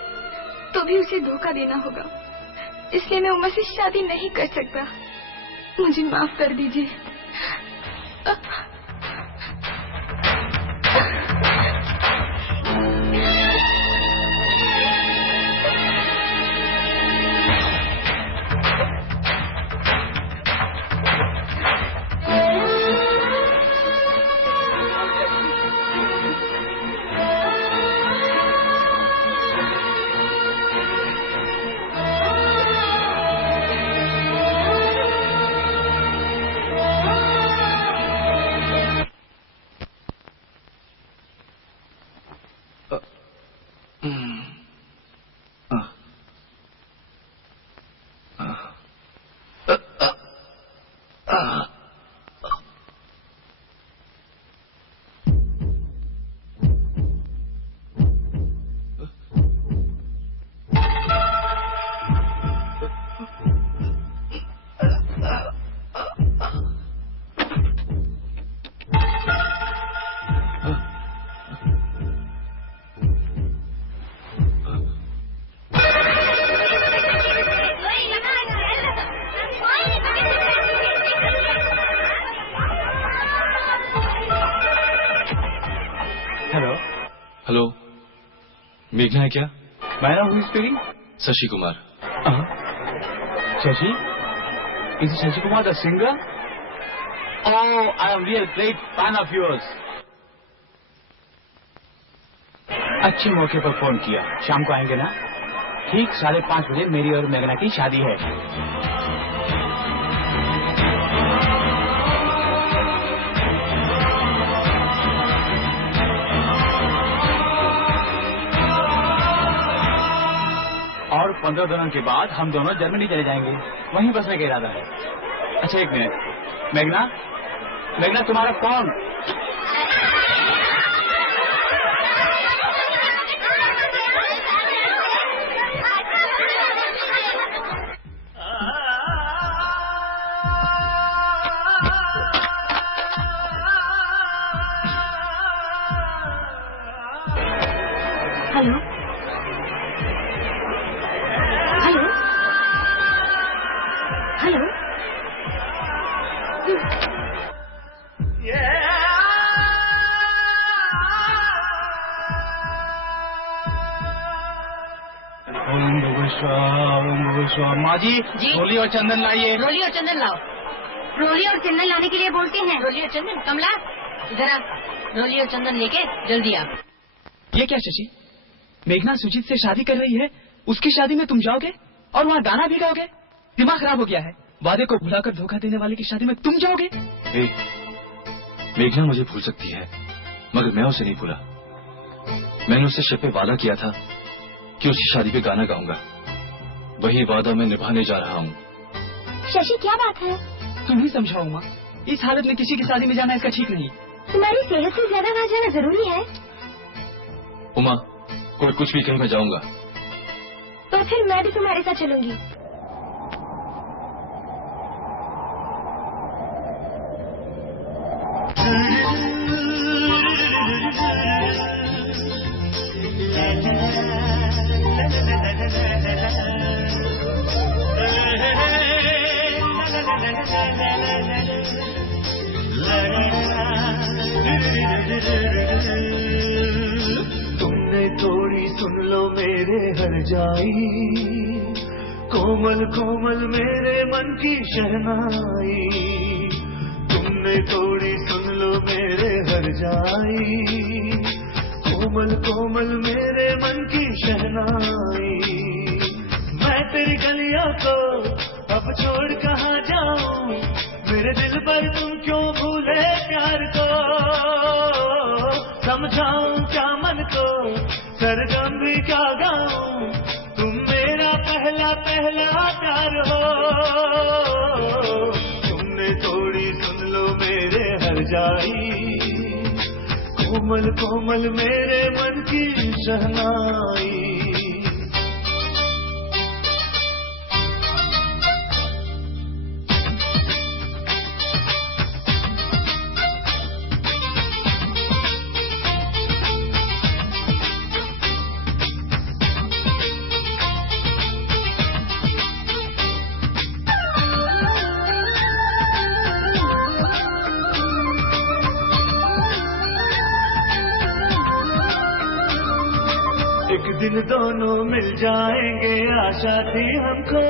तो भी उसे धोखा देना होगा, इसलिए मैं उमा से शादी नहीं कर सकता। मुझे माफ कर दीजिए। हेलो, मेघना है क्या? मैं हूँ speaking. Shashi Kumar. Shashi? Is Shashi Kumar the singer? Oh, I am real great fan of yours. अच्छे मौके पर फोन किया। शाम को आएंगे ना? ठीक 5:30 बजे मेरी और मेघना की शादी है। और 15 दिनों के बाद हम दोनों जर्मनी चले जाएंगे, वहीं बसने का इरादा है। अच्छा एक मिनट, मेघना, मेघना तुम्हारा फोन। Hello hello hello. माँ जी, रोली और चंदन लाइए। रोली और चंदन लाओ। रोली और चंदन लाने के लिए बोलते हैं। रोली और चंदन, कमला इधर आ। रोली और चंदन लेके जल्दी आ। ये क्या शशि, मेघना सुजीत से शादी कर रही है, उसकी शादी में तुम जाओगे और वहाँ गाना भी गाओगे? दिमाग खराब हो गया है। वादे को भुलाकर धोखा देने वाले की शादी में तुम जाओगे? मेघना मुझे भूल सकती है, मगर मैं उसे नहीं भूला। मैंने उससे शब पे वादा किया था कि उसकी शादी पे गाना गाऊंगा। वही वादा मैं निभाने जा रहा हूँ। शशि, क्या बात है? तुम ही समझाओ माँ, इस हालत में किसी की शादी में जाना इसका ठीक नहीं। तुम्हारी सेहत से ज्यादा वहाँ जाना जरूरी है। उमा, कोई कुछ भी कहे मैं जाऊंगा। तो फिर मैं भी तुम्हारे साथ चलूंगी। तुमने थोड़ी सुन लो मेरे हर जाई, कोमल कोमल मेरे मन की शहनाई। तुमने थोड़ी सुन लो मेरे हर जाई, कोमल कोमल मेरे मन की शहनाई। मैं तेरी गलियों को अब छोड़ कहाँ जाऊं, मेरे दिल पर तुम क्यों भूले प्यार को। समझाऊं क्या मन को, सरगम भी क्या गाऊं, तुम मेरा पहला पहला प्यार हो। तुमने थोड़ी सुन लो मेरे हर जाई, कोमल कोमल मेरे मन की शहनाई। एक दिन दोनों मिल जाएंगे, आशा थी हमको।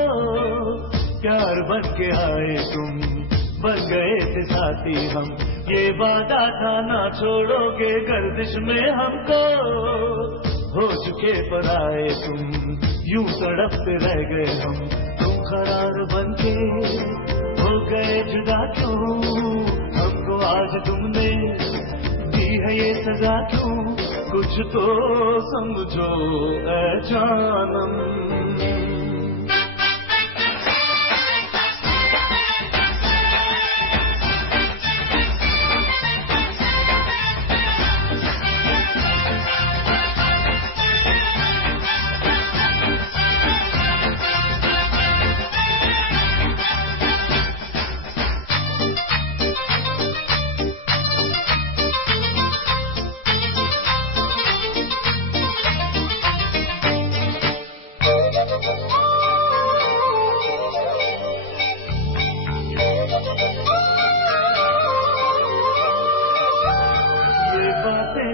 प्यार बन के आए तुम, बन गए थे साथी हम। ये वादा था ना छोड़ोगे गर्दिश में हमको। हो चुके पर आए तुम, यूं तड़पते रह गए हम। तुम करार बन के हो गए जुदा क्यों, हमको आज तुमने दी है ये सजा क्यों। कुछ तो समझो ऐ जानम।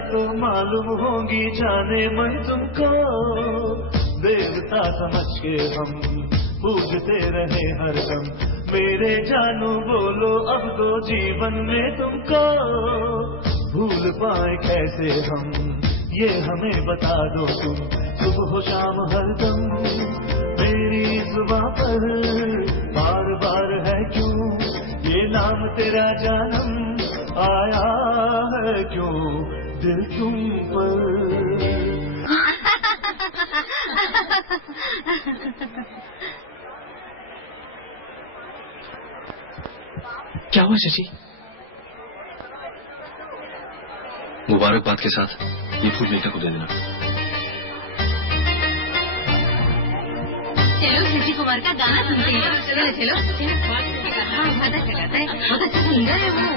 तो मालूम होंगी जाने मन तुमको। देवता समझ के हम पूजते रहे हरदम। मेरे जानू बोलो अब तो जीवन में तुमको भूल पाए कैसे हम, ये हमें बता दो तुम। सुबह शाम हरदम मेरी जुबां पर बार बार है क्यों ये नाम तेरा जानम। आया है क्यों दिल तुम पर। क्या हुआ शशि? मुबारकबाद के साथ ये फूल मेघना को दे देना। चलो शशि कुमार का गाना सुनते हैं। चलो चलो। हाँ बहुत अच्छा गाता है, बहुत अच्छा सिंगर है वो।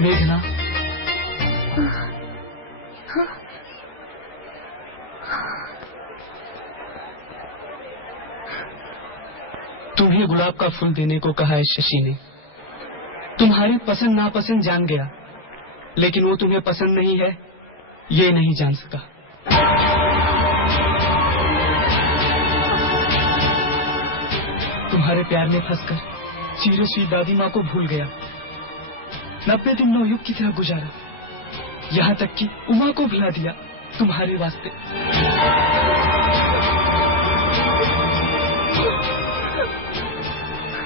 मेघना, तुम ही गुलाब गुलाब का फूल देने को कहा है शशि ने। तुम्हारी पसंद नापसंद जान गया, लेकिन वो तुम्हें पसंद नहीं है ये नहीं जान सका। तुम्हारे प्यार में फंसकर सीरियसली दादी माँ को भूल गया। 90 दिन नवयुग की तरह गुजारा, यहाँ तक कि उमा को भुला दिया तुम्हारे वास्ते।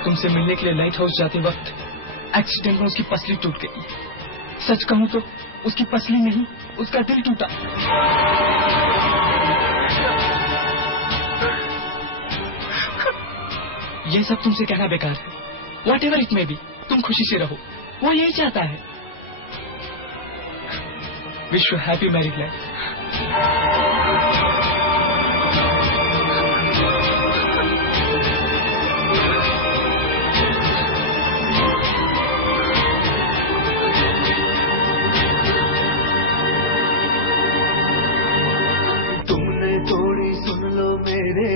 तुमसे मिलने के लिए लाइट हाउस जाते वक्त एक्सीडेंट में उसकी पसली टूट गई। सच कहूं तो उसकी पसली नहीं, उसका दिल टूटा। ये सब तुमसे कहना बेकार है। Whatever it may be, तुम खुशी से रहो, वो यही चाहता है। Wish you happy married life.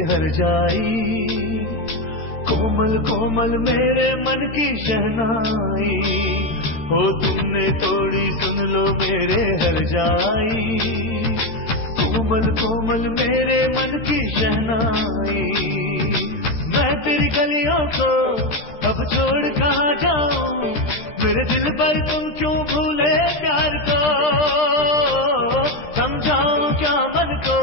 हर जाई कोमल कोमल मेरे मन की शहनाई, हो तुमने थोड़ी सुन लो मेरे हर जाई, कोमल कोमल मेरे मन की शहनाई। मैं तेरी गलियों को अब छोड़ कहाँ जाऊं, मेरे दिल पर तुम क्यों भूले प्यार को, समझाऊं क्या मन को,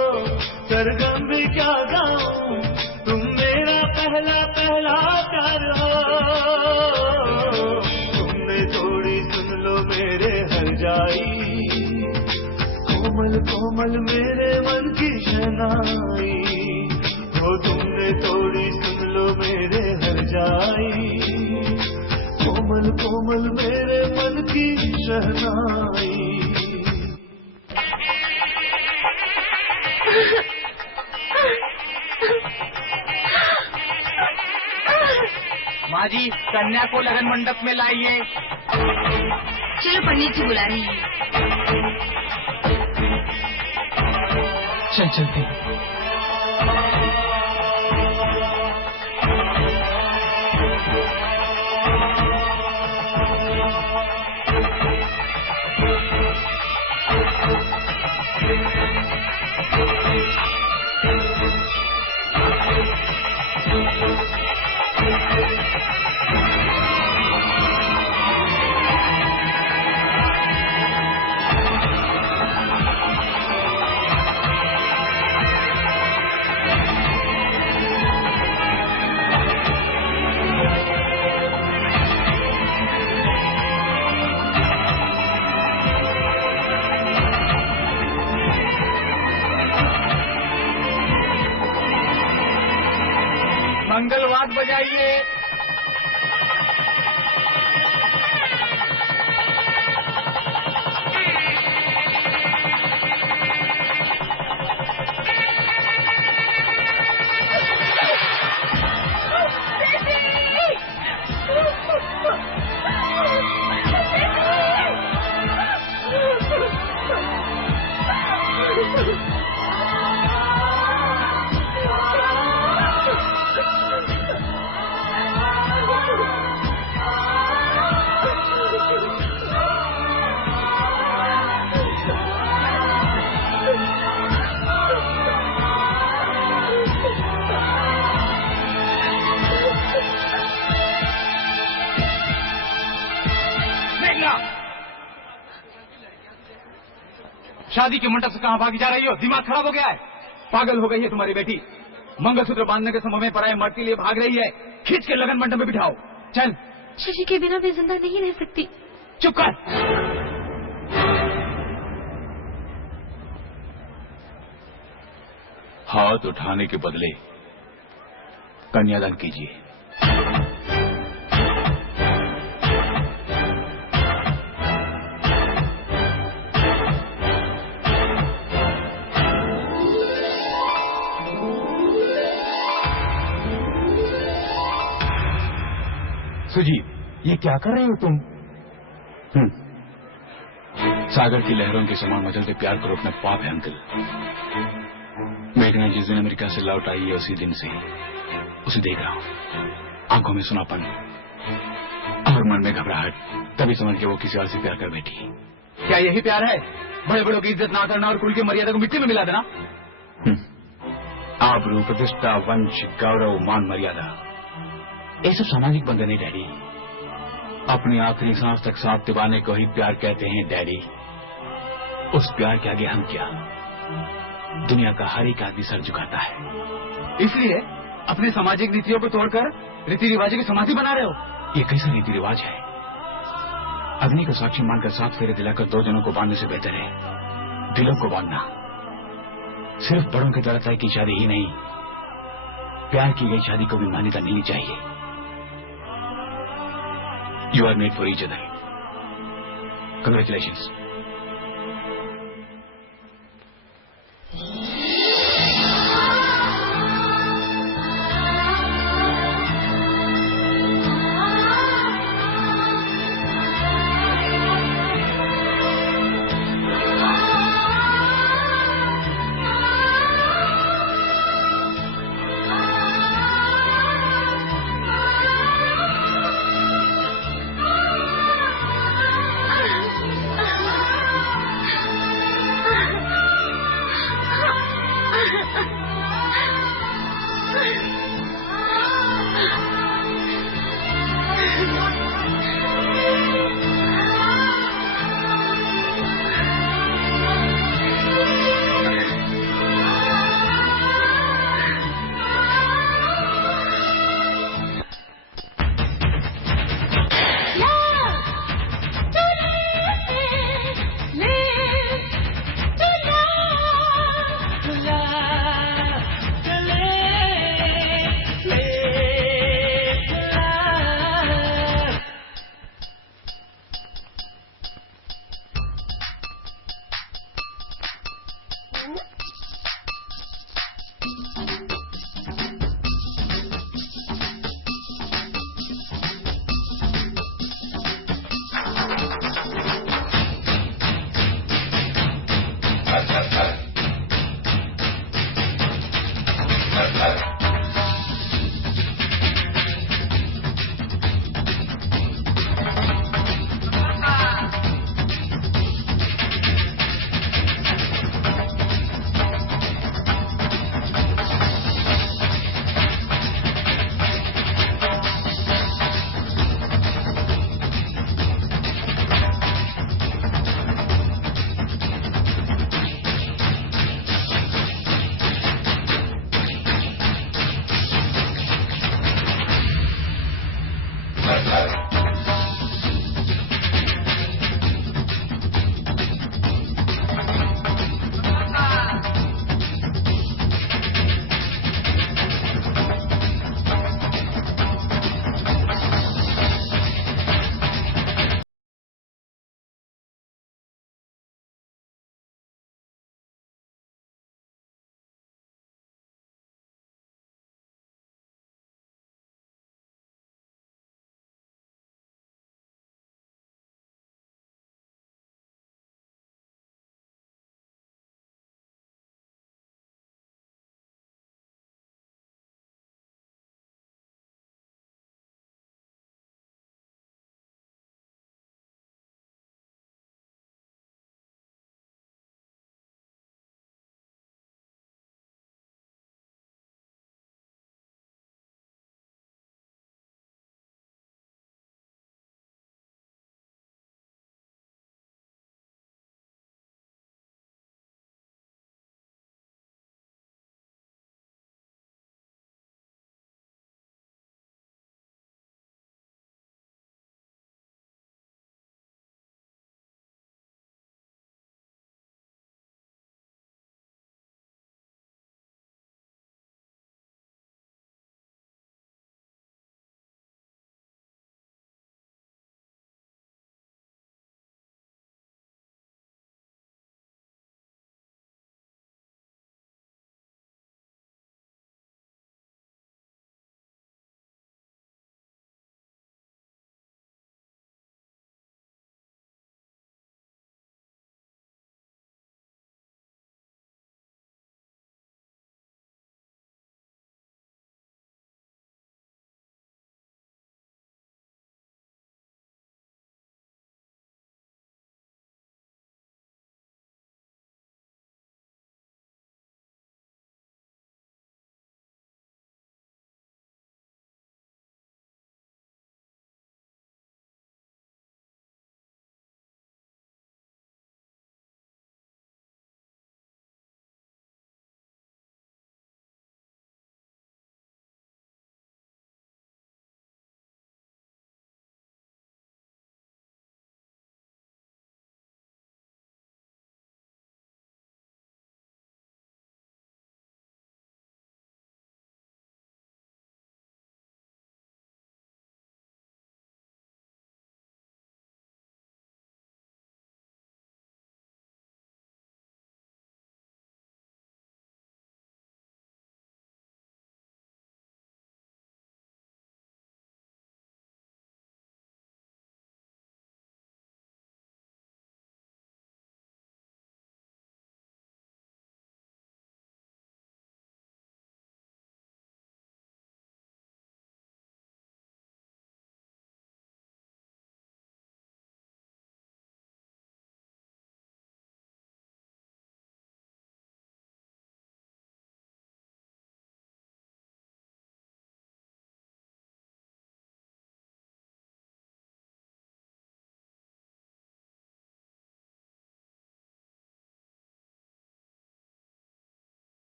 सरगम भी क्या गाऊं, तुम मेरा पहला पहला प्यार हो। तुमने थोड़ी सुन लो मेरे हर जाई, कोमल कोमल मेरे मन की शहनाई, हो तुमने थोड़ी सुन लो मेरे हर जाई, कोमल कोमल मेरे मन की शहनाई। माँ जी, कन्या को लगन मंडप में लाइए। चलो, पंडित जी बुला रहे हैं। चल चलते हैं। मंगलवाद बजाइए। शादी के मंडप से कहां भागी जा रही हो? दिमाग खराब हो गया है? पागल हो गई है तुम्हारी बेटी। मंगलसूत्र बांधने के समय में पराये मर्द के लिए भाग रही है। खींच के लगन मंडप में बिठाओ। चल। शशि के बिना मैं जिंदा नहीं रह सकती। चुप कर। हाथ उठाने के बदले कन्यादान कीजिए। सुजी, ये क्या कर रहे हो तुम? सागर की लहरों के समान मचलते प्यार को रोकना पाप है अंकल। मेघना जिस दिन अमेरिका से लौट आई है उसी दिन से उसे देख रहा हूं। आंखों में सुनापन और मन में घबराहट, तभी समझ के वो किसी और से प्यार कर बैठी। क्या यही प्यार है? बड़े बड़ों की इज्जत ना करना और कुल की मर्यादा को मिट्टी में मिला देना? आबरू, प्रतिष्ठा, वंश, गौरव, मान, मर्यादा, ये सब सामाजिक बंधन है डैडी। अपनी आखिरी सांस तक साथ निभाने को ही प्यार कहते हैं डैडी। उस प्यार के आगे हम क्या? दुनिया का हर एक आदमी सर झुकाता है। इसलिए अपने सामाजिक नीतियों को तोड़कर रीति रिवाजों की समाधि बना रहे हो? ये कैसा रीति रिवाज है? अग्नि को साक्षी मानकर 7 फेरे दिलाकर 2 जनों को बांधने से बेहतर है दिलों को बांधना। सिर्फ बड़ों की तरह तय की शादी ही नहीं, प्यार की गई शादी को भी मान्यता मिलनी चाहिए। You are made for each other. Congratulations.